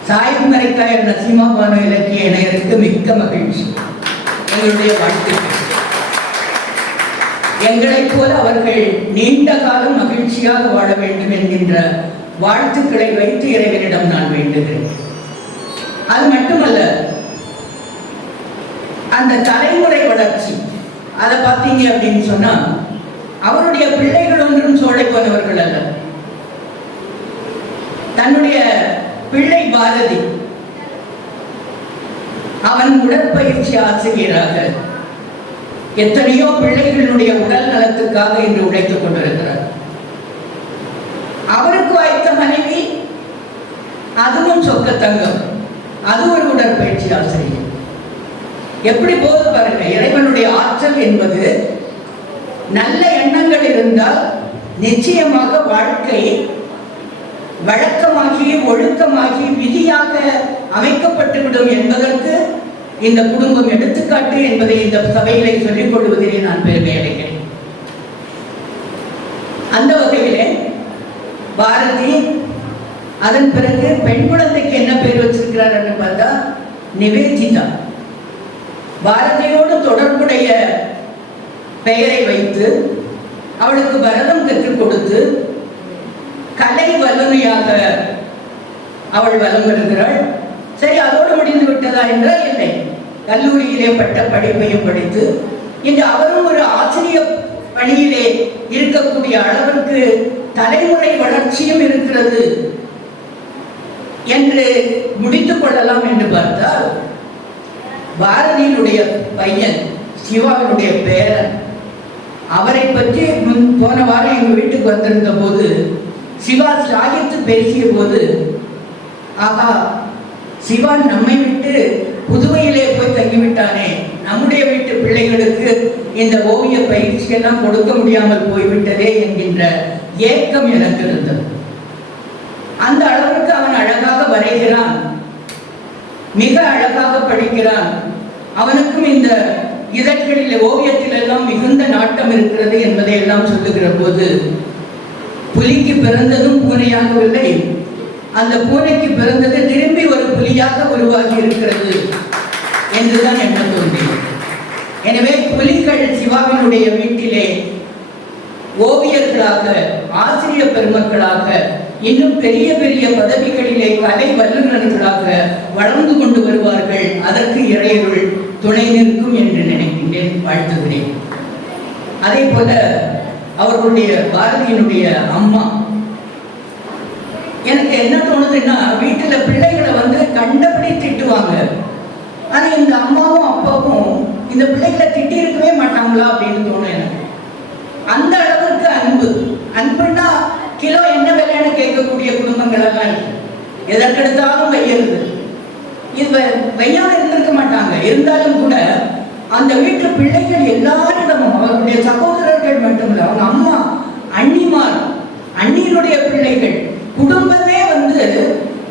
சாயிப் மரைக்காயர் நரசிம்மா பானு இலக்கிய இணையருக்கு மிக்க மகிழ்ச்சி. எங்களுடைய வாழ்த்துக்கள். எங்களைப் போல அவர்கள் நீண்ட காலம் மகிழ்ச்சியாக வாழ வேண்டும் என்கின்ற வாழ்த்துக்களை வைத்து இறைவனிடம் நான் வேண்டுகிறேன். அது மட்டுமல்ல, அந்த தலைமுறை வளர்ச்சி அதை பார்த்தீங்க அப்படின்னு சொன்னா அவருடைய பிள்ளைகள் ஒன்றும் சோழை போனவர்கள் அல்ல. தன்னுடைய பிள்ளை பாரதி அவன் உடற்பயிற்சி ஆசிரியராக எத்தனையோ பிள்ளைகளுடைய உடல் நலத்துக்காக இன்று உழைத்துக் கொண்டிருக்கிறார். அவருக்கு வாய்த்த மனைவி அதுவும் சொக்க தங்கம், அது ஒரு உடற்பயிற்சி ஆசிரியர். எப்படி போது பாருங்க. இறைவனுடைய ஆற்றல் என்பது நல்ல எண்ணங்கள் இருந்தால் நிச்சயமாக வாழ்க்கை வழக்கமாகி ஒழுக்கமாகி விதியாக அமைக்கப்பட்டுவிடும் என்பதற்கு இந்த குடும்பம் எடுத்துக்காட்டு என்பதை இந்த சபையிலே சொல்லிக் கொள்வதிலே நான் பெருமை அடைகிறேன். அந்த வகையிலே பாரதி அதன் பிறகு பெண் குழந்தைக்கு என்ன பேர் வச்சிருக்கிறார் என்று பார்த்தா நிவேதிதா. பாரதியோடு தொடர்புடைய பெயரை வைத்து அவளுக்கு பரதம் கற்றுக் கொடுத்து கலை வல்லுமையாக அவள் வலம் வருகிறாள். சரி, அதோடு முடிந்து விட்டதா என்றால் இல்லை. கல்லூரியிலே பட்ட படிப்பையும் படித்து இன்று அவரும் ஒரு ஆசிரியர் பணியிலே இருக்கக்கூடிய அளவிற்கு தலைமுறை வளர்ச்சியும் இருக்கிறது என்று முடித்துக் கொள்ளலாம் என்று பார்த்தால் பாரதியினுடைய பையன் சிவாவினுடைய பேரன், அவரை பற்றி போன வாரம் எங்கள் வீட்டுக்கு வந்திருந்த போது சிவா சாகித்து பேசிய போது, ஆகா, சிவா நம்மை விட்டு புதுவையிலே போய் தங்கிவிட்டானே, நம்முடைய வீட்டு பிள்ளைகளுக்கு இந்த ஓவிய பயிற்சியெல்லாம் கொடுக்க முடியாமல் போய்விட்டதே என்கின்ற ஏக்கம் எனக்கு இருந்தது. அந்த அளவுக்கு அவன் அழகாக வரைகிறான், மிக அழகாக படிக்கிறான். அவனுக்கும் இந்த இதழ்களில் ஓவியத்தில் எல்லாம் மிகுந்த நாட்டம் இருக்கிறது என்பதை எல்லாம் சொல்லுகிற போது, புலிக்கு பிறந்ததும் பூனையாகவில்லை, அந்த பூனைக்கு பிறந்தது திரும்பி ஒரு புலியாக உருவாகி இருக்கிறது என்றுதான் எண்ண தோன்றியது. எனவே புலிகள் சிவாவினுடைய வீட்டிலே ஓவியர்களாக, ஆசிரியர் பெருமக்களாக, இன்னும் பெரிய பெரிய பதவிகளிலே கலை வல்லுநர்களாக வளர்ந்து கொண்டு வருவார்கள். அதற்கு இறையருள் துணை நிற்கும் என்று நினைக்கின்றேன், வாழ்த்துகிறேன். அதே போல அவர்களுடைய பாரதியினுடைய அம்மா, எனக்கு என்ன தோணுதுன்னா, வீட்டுல பிள்ளைகளை வந்து கண்டபடி திட்டுவாங்க. ஆனா இந்த அம்மாவும் அப்பாவும் இந்த பிள்ளைகளை திட்டி இருக்கவே மாட்டாங்களா அப்படின்னு தோணும் எனக்கு. அந்த அளவுக்கு அன்பு. அன்புன்னா கிலோ என்ன விலைன்னு கேட்கக்கூடிய குடும்பங்கள் எல்லாம் இருக்கு. எதற்கெடுத்தாலும் வையிறது. இது வையாம இருந்திருக்க மாட்டாங்க. இருந்தாலும் கூட அந்த வீட்டு பிள்ளைகள் எல்லாரிடமும், அவர்களுடைய சகோதரர்கள் மட்டுமில்லை, அவங்க அம்மா, அண்ணிமார், அண்ணியினுடைய பிள்ளைகள், குடும்பமே வந்து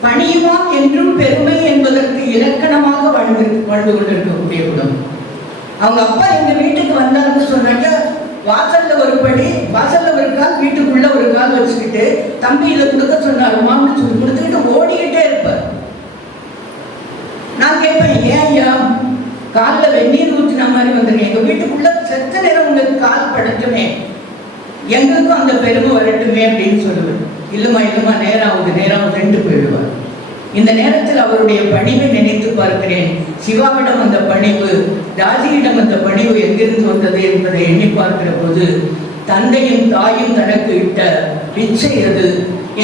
பணியுமாம் என்றும் பெருமை என்பதற்கு இலக்கணமாக வாழ்ந்து கொண்டிருக்கக்கூடிய குடும்பம். அவங்க அப்பா எங்க வீட்டுக்கு வந்தாருன்னு சொன்னாங்க, வாசல்ல ஒரு படி, வாசல்ல ஒரு கால், வீட்டுக்குள்ள ஒரு கால் வச்சுக்கிட்டு, தம்பி இதை கொடுக்க சொன்னாருமான்னு சொல்லி கொடுத்துக்கிட்டு ஓடிக்கிட்டே இருப்பார். நான் கேட்பேன், ஏன் ஐயா காலில் வெந்நீர் ஊற்றின மாதிரி வந்துருங்க, எங்க வீட்டுக்குள்ள செத்த நேரம் உங்களுக்கு கால் படுத்துமே, எங்களுக்கும் அந்த பெருமை வரட்டுமே அப்படின்னு சொல்லுவேன். இல்லைம்மா இல்லைம்மா, நேரம் ரெண்டு போயிடுவார். இந்த நேரத்தில் அவருடைய பணிவை நினைத்து பார்க்கிறேன். சிவாவிடம் அந்த பணிவு, ராஜியிடம் அந்த பணிவு எங்கிருந்து வந்தது என்பதை எண்ணி பார்க்கிற போது, தந்தையும் தாயும் தனக்கு இட்ட பிச்சை அது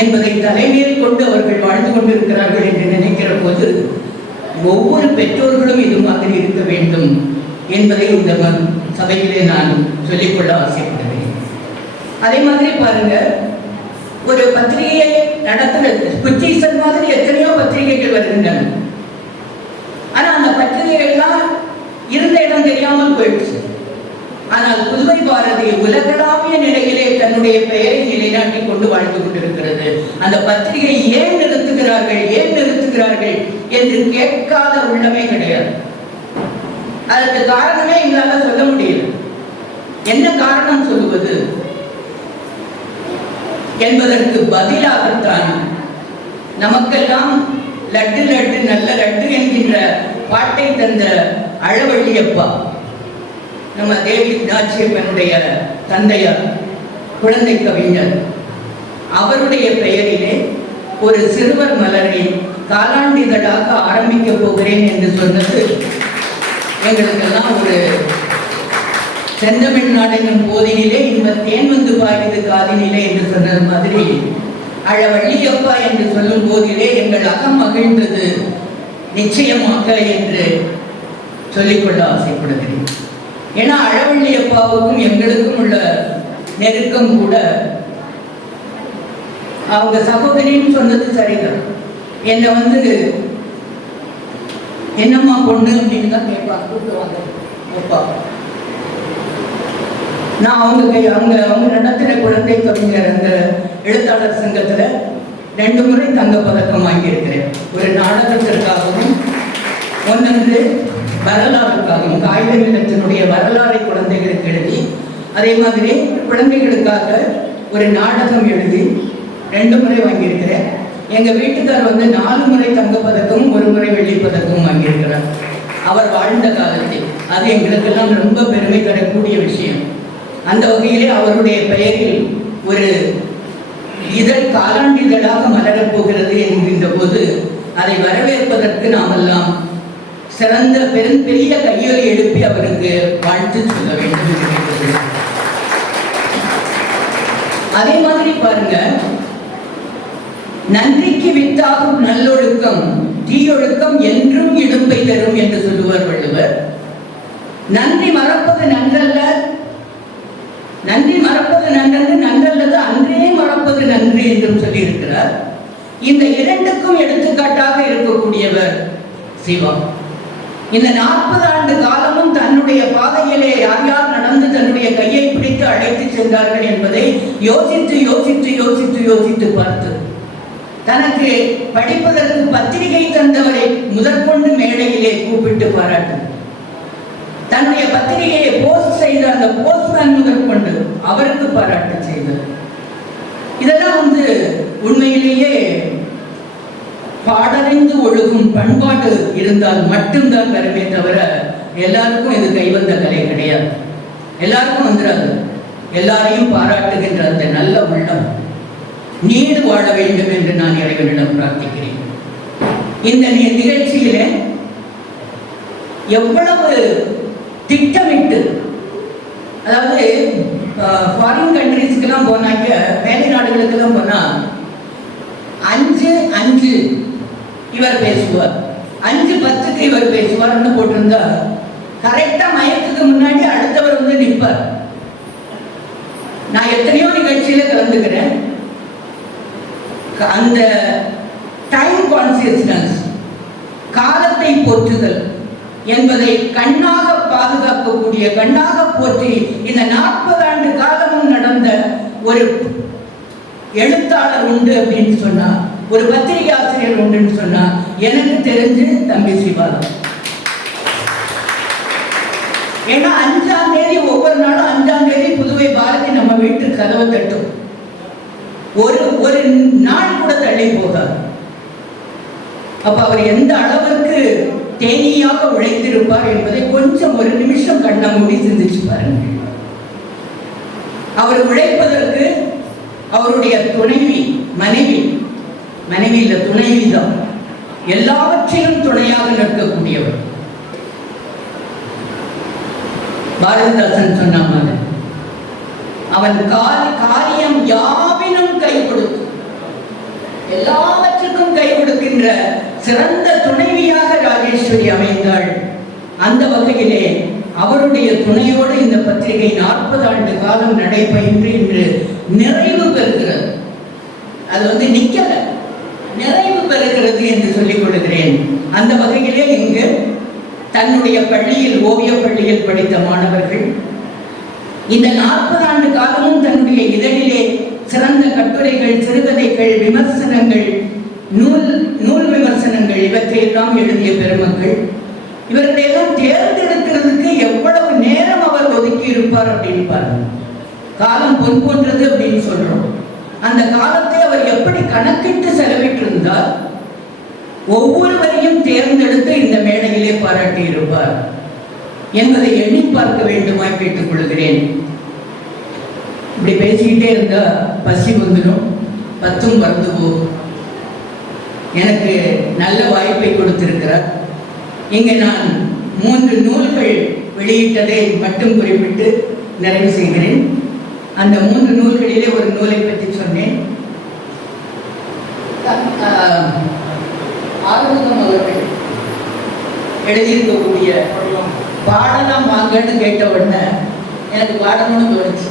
என்பதை தலைமையில் கொண்டு அவர்கள் வாழ்ந்து கொண்டிருக்கிறார்கள் என்று நினைக்கிற போது, ஒவ்வொரு பெற்றோர்களும் இது மாதிரி இருக்க வேண்டும் என்பதை இந்த சபையிலே நான் சொல்லிக்கொள்ள ஆசைப்படுகிறேன். அதே மாதிரி பாருங்க, ஒரு பத்திரிகை நடத்துறது, குச்சீசன் மாதிரி எத்தனையோ பத்திரிகைகள் வருகின்றன. ஆனா அந்த பத்திரிகைகள் இடம் தெரியாமல் போயிடுச்சு. ஆனால் புதுமை பாரதி உலகளாவிய நிலையிலே தன்னுடைய பெயரை நிலைநாட்டி கொண்டு வாழ்ந்து கொண்டிருக்கிறது. அந்த பத்திரிகை ஏன் நிறுத்துகிறார்கள் என்று கேட்காத உள்ளமே கிடையாது. அதற்கு காரணமே எங்களால சொல்ல முடியல. என்ன காரணம் சொல்லுவது என்பதற்கு பதிலாகத்தான் நமக்கெல்லாம் லட்டு லட்டு நல்ல லட்டு என்கின்ற பாட்டை தந்த அழவள்ளியப்பா, நம்ம தேவி நாச்சியப்பனுடைய தந்தையார், குழந்தை கவிஞர், அவருடைய பெயரிலே ஒரு சிறுவர் மலரை காலாண்டிதழாக ஆரம்பிக்க போகிறேன் என்று சொன்னது எங்களுக்கெல்லாம் ஒரு செந்தமிழ்நாடு என்னும் போதினிலே இன்ப தேன் வந்து பாயுது காதினிலே என்று சொன்னது மாதிரி அழவள்ளியப்பா என்று சொல்லும் போதிலே எங்கள் அகம் மகிழ்ந்தது நிச்சயமாக என்று சொல்லிக்கொள்ள ஆசைப்படுகிறேன். ஏன்னா அழவள்ளியப்பாவுக்கும் எங்களுக்கும் உள்ள நெருக்கம் கூட அவங்க சகோதரின்னு சொன்னது சரிதான். என்னை என்னம்மா பொண்ணு அப்படின்னு தான் கேட்பாங்க, கூப்பிடுவாங்க அப்பா. நான் அவங்க நடத்தின குழந்தை கவிஞர் அந்த எழுத்தாளர் சங்கத்துல 2 முறை தங்கப்பதக்கம் வாங்கியிருக்கிறேன். ஒரு நாடகத்திற்காகவும் ஒன்று வரலாறுக்காகவும், காகித இல்லத்தினுடைய வரலாறை குழந்தைகளுக்கு எழுதி, அதே மாதிரி குழந்தைகளுக்காக ஒரு நாடகம் எழுதி 2 முறை வாங்கியிருக்கிறேன். எங்க வீட்டுக்கார் 4 முறை தங்கப்பதக்கமும் 1 முறை வெள்ளிப்பதக்கமும் வாங்கியிருக்கிறார் அவர் வாழ்ந்த காலத்தில். அது எங்களுக்கெல்லாம் ரொம்ப பெருமை தரக்கூடிய விஷயம். அந்த வகையிலே அவருடைய பெயரில் ஒரு இதழ் காலாண்டிதழாக மலரப் போகிறது என்கின்ற போது அதை வரவேற்பதற்கு நாமெல்லாம் சிறந்த பெரிய கையொலி எழுப்பி அவருக்கு வாழ்த்து சொல்ல வேண்டும். அதே மாதிரி பாருங்க, நன்றிக்கு வித்தாகும் நல்லொழுக்கம் தீயொழுக்கம் என்றும் இடும்பை தரும் என்று சொல்லுவார் வள்ளுவர். நன்றி மறப்பது நன்றல்ல, நன்றி மறப்பது நன்றன்று, நன்றல்லது அன்றே மறப்பது நன்று என்றும் சொல்லியிருக்கிறார். இந்த 2க்கும் எடுத்துக்காட்டாக இருக்கக்கூடியவர் சிவா. இந்த 40 ஆண்டு காலமும் தன்னுடைய பாதையிலே யார் யார் நடந்து தன்னுடைய கையை பிடித்து அழைத்து சென்றார்கள் என்பதை யோசித்து யோசித்து யோசித்து யோசித்து பார்த்து, தனக்கு படிப்பதற்கு பத்திரிகை தந்தவரை முதற்கொண்டு மேடையிலே கூப்பிட்டு பாராட்டு, தன்னுடைய பத்திரிகையை போஸ்ட் செய்த அந்த போஸ்ட்மேன் முதற்கொண்டு அவருக்கு பாராட்டு செய்தார். இதெல்லாம் உண்மையிலேயே பாடறிந்து ஒழுகும் பண்பாடு இருந்தால் மட்டும்தான் வருமே தவிர எல்லாருக்கும் இது கைவந்த கலை கிடையாது. எல்லாருக்கும் வந்துடாது. எல்லாரையும் பாராட்டுகின்ற அந்த நல்ல உள்ளம் நீடு வாழ வேண்டும் என்று நான் இறைவனிடம் பிரார்த்திக்கிறேன். இந்த நிகழ்ச்சியிலே எவ்வளவு திட்டமிட்டு, அதாவது ஃபாரின் கண்ட்ரீஸ்க்கெல்லாம் போனாக்க, மேலை நாடுகளுக்கெல்லாம் போனா 5 இவர் பேசுவார், 5:10 இவர் பேசுவார்னு போட்டிருந்தா கரெக்டா மயத்துக்கு முன்னாடி அடுத்தவர் நிற்பார். நான் எத்தனையோ நிகழ்ச்சியில கலந்துக்கிறேன். அந்த டைம் கான்சியஸ்னஸ், காலத்தை போற்றுதல் என்பதை கண்ணாக பாதுகாக்கக்கூடிய, கண்ணாக போற்றி இந்த 40 ஆண்டு காலமும் நடந்த ஒரு எழுத்தாளர் உண்டு அப்படின்னு சொன்னா, ஒரு பத்திரிகை ஆசிரியர் உண்டுன்னு சொன்னா எனக்கு தெரிஞ்சு தம்பி சிவாதான். ஏன்னா 5ஆம் தேதி ஒவ்வொரு நாளும் 5ஆம் தேதி புதுவை பாரதி நம்ம வீட்டு கதவை தட்டும். ஒரு நாள் கூட தள்ளி போகாது. அப்ப அவர் எந்த அளவுக்கு தேனியாக உழைத்திருப்பார் என்பதை கொஞ்சம் ஒரு நிமிஷம் கண்ண மூடி சிந்திச்சு பாருங்க. அவர் உழைப்பதற்கு அவருடைய துணைவி, மனைவி இல்ல துணைவிதான் எல்லாவற்றிலும் துணையாக நிற்கக்கூடியவர். பாரதிதாசன் சொன்ன மாதிரி அவன் காரியம் யாவினும் கை கொடுத்து, எல்லாவற்றுக்கும் கை கொடுக்கின்ற சிறந்த துணைவியாக ராஜேஸ்வரி அமைந்தாள். அந்த வகையிலே அவருடைய துணையோடு இந்த பத்திரிகை 40 ஆண்டு காலம் நடைபெற்று இன்று நிறைவு பெறுகிறது. அது நிக்கல, நிறைவு பெறுகிறது என்று சொல்லிக் கொள்கிறேன். அந்த வகையிலே இங்கு தன்னுடைய பள்ளியில் ஓவியப் பள்ளியில் படித்த மாணவர்கள் இந்த 40 ஆண்டு காலமும் தன்னுடைய இதழிலே சிறந்த கட்டுரைகள், சிறுகதைகள், விமர்சனங்கள், நூல் விமர்சனங்கள் இவற்றையெல்லாம் எழுதிய பெருமக்கள். இவர்களையெல்லாம் தேர்ந்தெடுக்கிறதுக்கு எவ்வளவு நேரம் அவர் ஒதுக்கி இருப்பார் அப்படின்னு பாருங்க. காலம் பொன் போன்றது அப்படின்னு சொல்றோம். அந்த காலத்தை அவர் எப்படி கணக்கிட்டு செலவிட்டிருந்தால் ஒவ்வொருவரையும் தேர்ந்தெடுத்து இந்த மேடையிலே பாராட்டி இருப்பார் என்பதை எண்ணி பார்க்க வேண்டுமாய் கேட்டுக் கொள்கிறேன். இப்படி பேசிக்கிட்டே இருந்தா பசி வந்துடும், பத்தும் பறந்து போகும். எனக்கு நல்ல வாய்ப்பை கொடுத்திருக்கிறார். இங்கே நான் 3 நூல்கள் வெளியிட்டதை மட்டும் குறிப்பிட்டு நிறைவு செய்கிறேன். அந்த 3 நூல்களிலே ஒரு நூலை பற்றி சொன்னேன். ஆறுமுகம் அவர்கள் எழுதியிருக்கக்கூடிய பாடலாம் வாங்கன்னு கேட்ட உடனே எனக்கு பாடணும்னு தோணுச்சு.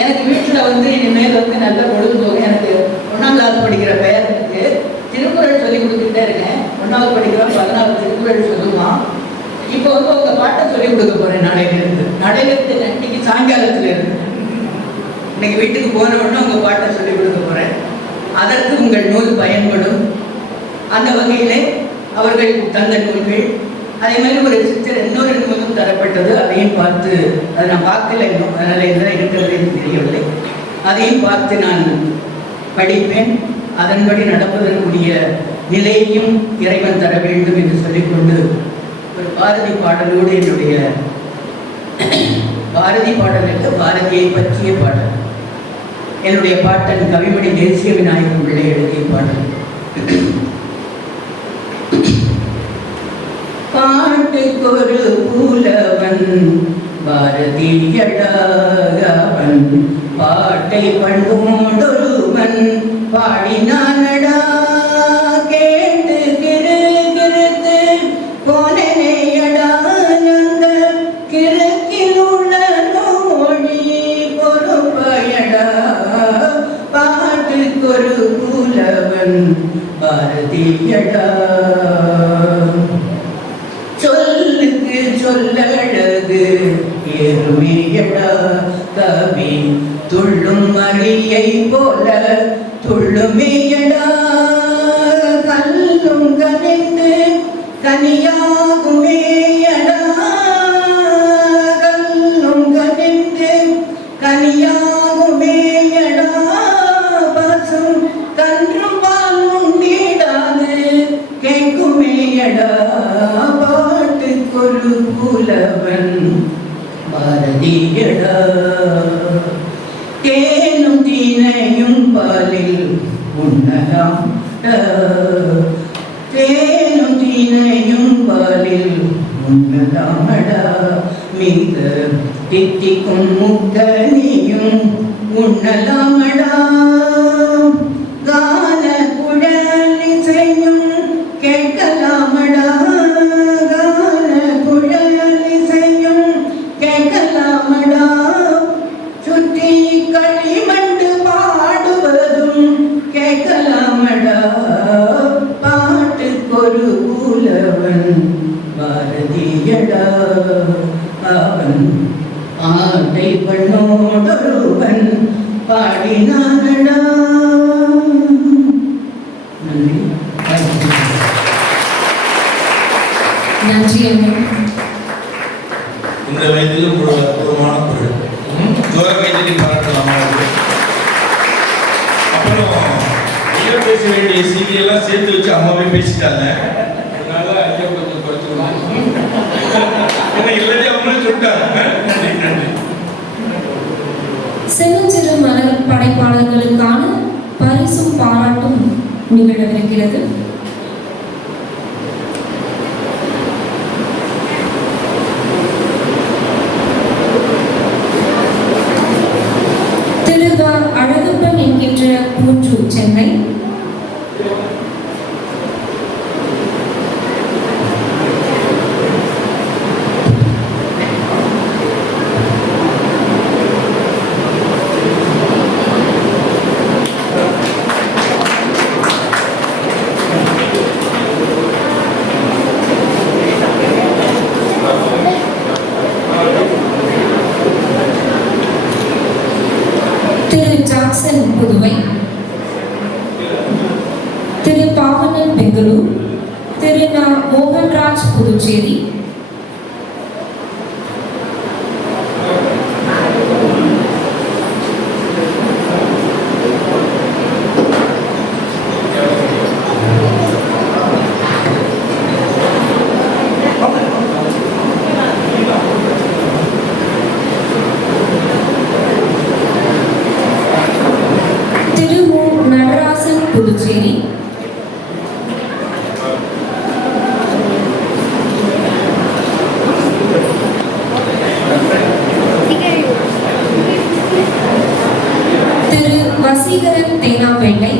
எனக்கு வீட்டில் இனிமேல் நல்ல பொழுதுபோக எனக்கு 1ஆம் கிளாஸ் படிக்கிற பையனுக்கு திருக்குறள் சொல்லி கொடுத்துக்கிட்டே இருக்கேன். 1ஆவது படிக்கிறான், 14 திருக்குறள் சொல்லுவான். இப்போ உங்கள் பாட்டை சொல்லிக் கொடுக்க போகிறேன் நாளையிலிருந்து இன்னைக்கு சாயங்காலத்தில் இருந்து. இன்னைக்கு வீட்டுக்கு போன உடனே உங்கள் பாட்டை சொல்லிக் கொடுக்க போகிறேன். அதற்கு உங்கள் நூல் பயன்படும். அந்த வகையிலே அவர்கள் தந்த நூல்கள், அதே மாதிரி ஒரு இன்னொரு நூலும் தரப்பட்டது. அதையும் பார்த்து, அதை நான் பார்க்கல இன்னும், அதனால் என்ன இருக்கிறது என்று தெரியவில்லை. அதையும் பார்த்து நான் படிப்பேன். அதன்படி நடப்பதற்குரிய நிலையையும் இறைவன் தர வேண்டும் என்று சொல்லிக்கொண்டு ஒரு பாரதி பாடலோடு என்னுடைய பாரதி பாடலுக்கு பாரதியை பற்றிய பாடல், என்னுடைய பாட்டன் கவிமணி தேசிய விநாயகம் பிள்ளை எழுதிய பாடல். பாட்டுக்கொரு புலவன் பாரதியடா, அவன் பாட்டை பண்போடொருவன் பாடினானடா. கேட்டு கிறுகிறுத்து போனேயடா, அந்த கிழக்கில் உள்ள நோழி பொறுப்பயடா. பாட்டுக்கொரு புலவன் பாரதியடா, சொல்லுக்கு சொல்லழகு ஏறுமையடா. கவி துள்ளும் மறியை போல துள்ளுமையடா. கல்லும் கனிந்து கனியாகுமேயடா, கல்லும் கனிந்து கனியாகுமேயடா. பசும் கன்றும் பால் உண்டிடாது கேட்குமேயடா. பாட்டுக்கொரு புலவன் பாரதியடா. தேனும் தீனையும் பாலில் உண்ணலாம், தேனும் தீனையும் பாலில் உண்ணலாமடா. மிக தித்திக்கும் முக்கனியும் உண்ணலாமடா. கான குழல் இசையும் கேட்கலாமடா, கான குழல் இசையும் கேட்கலாமடா. சுற்றி களிமண்டு பாடுவதும் கேட்கலாமடா. பாட்டுக்கொரு புலவன் பாரதியடா, அவன் ஆட்டை பண்ணோடொருவன் பாடினானடா. நன்றி. நன்றி அண்ணா. இந்த வயதிலும் ஒரு அற்புதமான பொருள் துவக்கத்தில் பாராட்டலாமா? அப்புறம் ஐயா பேச வேண்டிய செய்தியெல்லாம் சேர்த்து வச்சு அம்மாவே பேசிட்டாங்க. அதனால ஐயா கொஞ்சம் குறைச்சிருவாங்க. ஏன்னா எல்லாத்தையும் அவங்களும் சொல்லிட்டாங்க. நன்றி நன்றி. சிறு மலர் படைப்பாளர்களுக்கான பரிசும் பாராட்டும் நிகழவிருக்கிறது. அழகப்பன் என்கின்ற பூஞ்சு, சென்னை. திரு ஜாக்சன் புதுவை, திரு பாவனன் பெங்களூர், திரு நா மோகன்ராஜ் புதுச்சேரி, திரு மு நடராசன் புதுச்சேரி, திரு வசீகரன் தேனாம்பேட்டை,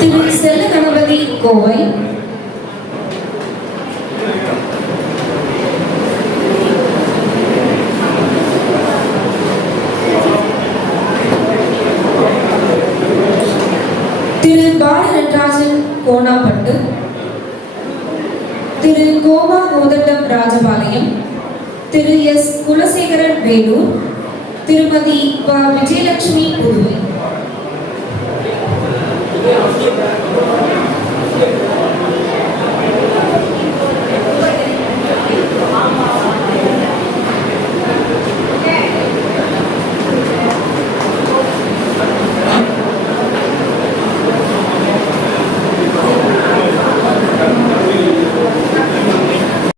திரு செல்ல கணபதி கோவை, திரு பாலநடராஜன் கோணாப்பட்டு, திரு கோமா கோதண்டம் ராஜபாளையம், திரு எஸ் குலசேகரன் வேலூர், திருமதி ப விஜயலட்சுமி புதுவை.